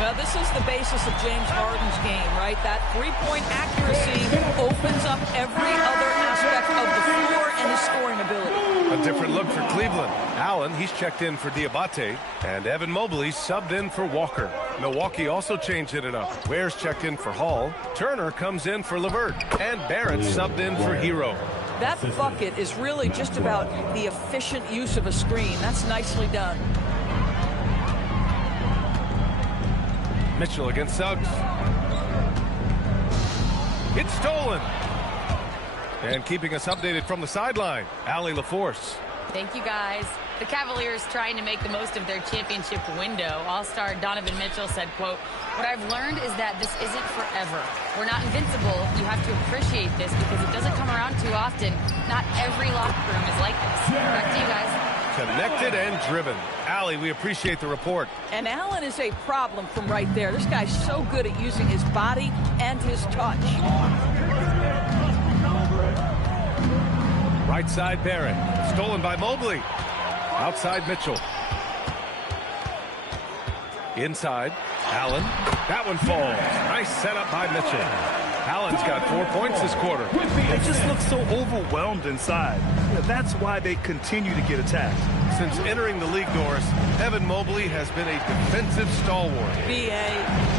Well, this is the basis of James Harden's game, right? That three-point accuracy opens up every other aspect of the floor and his scoring ability. A different look for Cleveland. Allen, he's checked in for Diabate, and Evan Mobley subbed in for Walker. Milwaukee also changed it up. Ware's checked in for Hall. Turner comes in for Levert, and Barrett subbed in for Hero. That bucket is really just about the efficient use of a screen. That's nicely done. Mitchell against Suggs. It's stolen. And keeping us updated from the sideline, Allie LaForce. Thank you, guys. The Cavaliers trying to make the most of their championship window. All-star Donovan Mitchell said, quote, "What I've learned is that this isn't forever. We're not invincible. You have to appreciate this because it doesn't come around too often. Not every locker room is like this." Back to you guys. Connected and driven. Allie, we appreciate the report. And Allen is a problem from right there. This guy's so good at using his body and his touch. Right side, Barrett. Stolen by Mobley. Outside, Mitchell. Inside, Allen. That one falls. Nice setup by Mitchell. Allen's got 4 points this quarter. They just look so overwhelmed inside. That's why they continue to get attacked. Since entering the league, Doris, Evan Mobley has been a defensive stalwart. B.A.,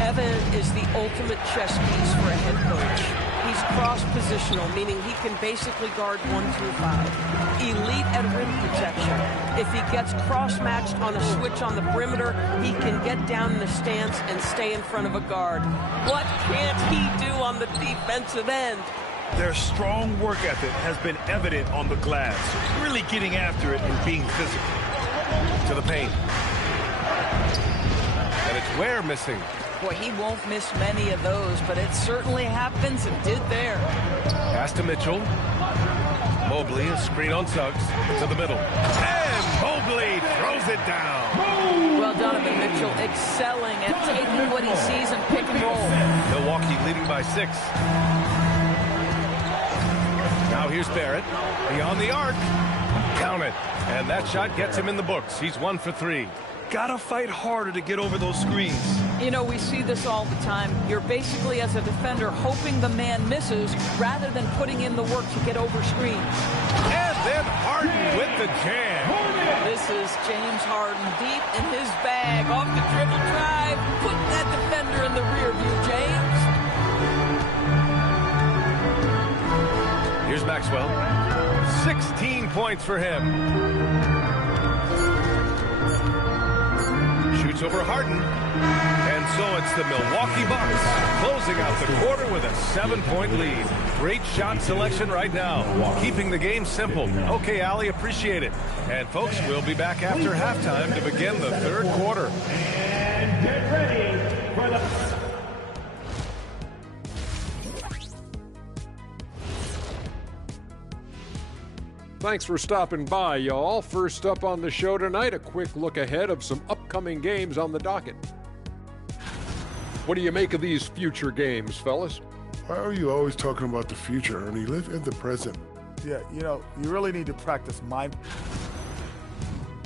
Evan is the ultimate chess piece for a head coach. He's cross-positional, meaning he can basically guard 1 through 5. Elite at rim protection. If he gets cross-matched on a switch on the perimeter, he can get down in the stance and stay in front of a guard. What can't he do on the defensive end? Their strong work ethic has been evident on the glass, really getting after it and being physical. To the paint. And it's Ware missing. Boy, he won't miss many of those, but it certainly happens and did there. Pass to Mitchell. Mobley, a screen on Suggs. To the middle. And Mobley throws it down. Well, Donovan Mitchell excelling at taking what he sees and pick and roll. Milwaukee leading by 6. Now here's Barrett. Beyond the arc. Count it. And that shot gets him in the books. He's 1 for 3. Gotta fight harder to get over those screens. You know, we see this all the time. You're basically, as a defender, hoping the man misses rather than putting in the work to get over screens. And then Harden with the jam. This is James Harden deep in his bag. Off the dribble drive. Put that defender in the rear view, James. Here's Maxwell. 16 points for him. Shoots over Harden. And so it's the Milwaukee Bucks closing out the quarter with a 7-point lead. Great shot selection right now, keeping the game simple. Okay, Allie, appreciate it. And folks, we'll be back after halftime to begin the third quarter. And get ready for the... Thanks for stopping by, y'all. First up on the show tonight, a quick look ahead of some upcoming games on the docket. What do you make of these future games, fellas? Why are you always talking about the future, Ernie? Live in the present. Yeah, you know, you really need to practice mind.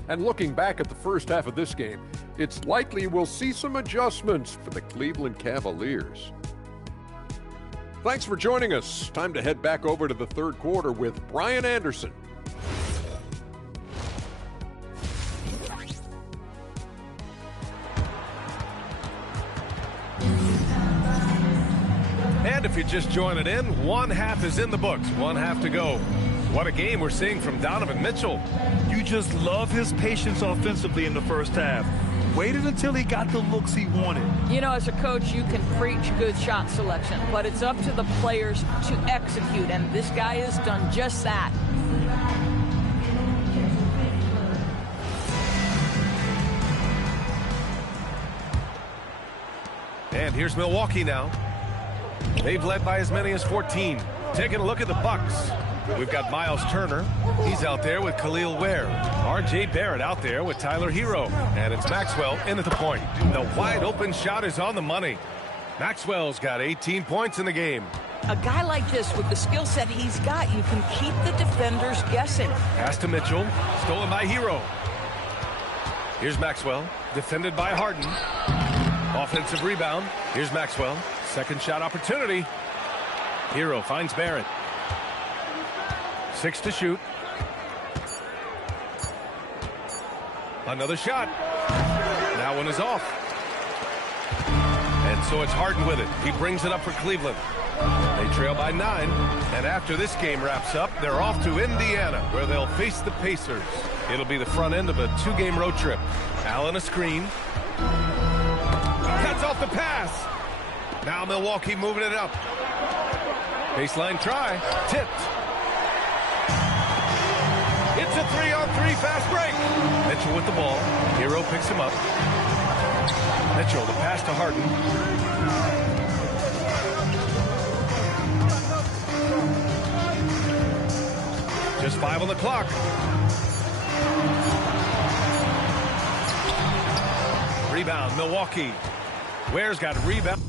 And looking back at the first half of this game, it's likely we'll see some adjustments for the Cleveland Cavaliers. Thanks for joining us. Time to head back over to the third quarter with Brian Anderson. And if you're just joining in, one half is in the books, one half to go. What a game we're seeing from Donovan Mitchell. You just love his patience offensively in the first half. waited until he got the looks he wanted. You know, as a coach, you can preach good shot selection, but it's up to the players to execute, and this guy has done just that. And here's Milwaukee now. They've led by as many as 14. Taking a look at the Bucks. We've got Miles Turner. He's out there with Khalil Ware. R.J. Barrett out there with Tyler Hero. And it's Maxwell in at the point. The wide open shot is on the money. Maxwell's got 18 points in the game. A guy like this, with the skill set he's got, you can keep the defenders guessing. Pass to Mitchell. Stolen by Hero. Here's Maxwell. Defended by Harden. Offensive rebound. Here's Maxwell. Second shot opportunity. Hero finds Barrett. 6 to shoot. Another shot. That one is off. And so it's Harden with it. He brings it up for Cleveland. They trail by 9. And after this game wraps up, they're off to Indiana, where they'll face the Pacers. It'll be the front end of a 2-game road trip. Allen a screen. Cuts off the pass. Now Milwaukee moving it up. Baseline try. Tipped. It's a 3-on-3 fast break. Mitchell with the ball. Hero picks him up. Mitchell, the pass to Harden. Just 5 on the clock. Rebound, Milwaukee. Ware's got a rebound.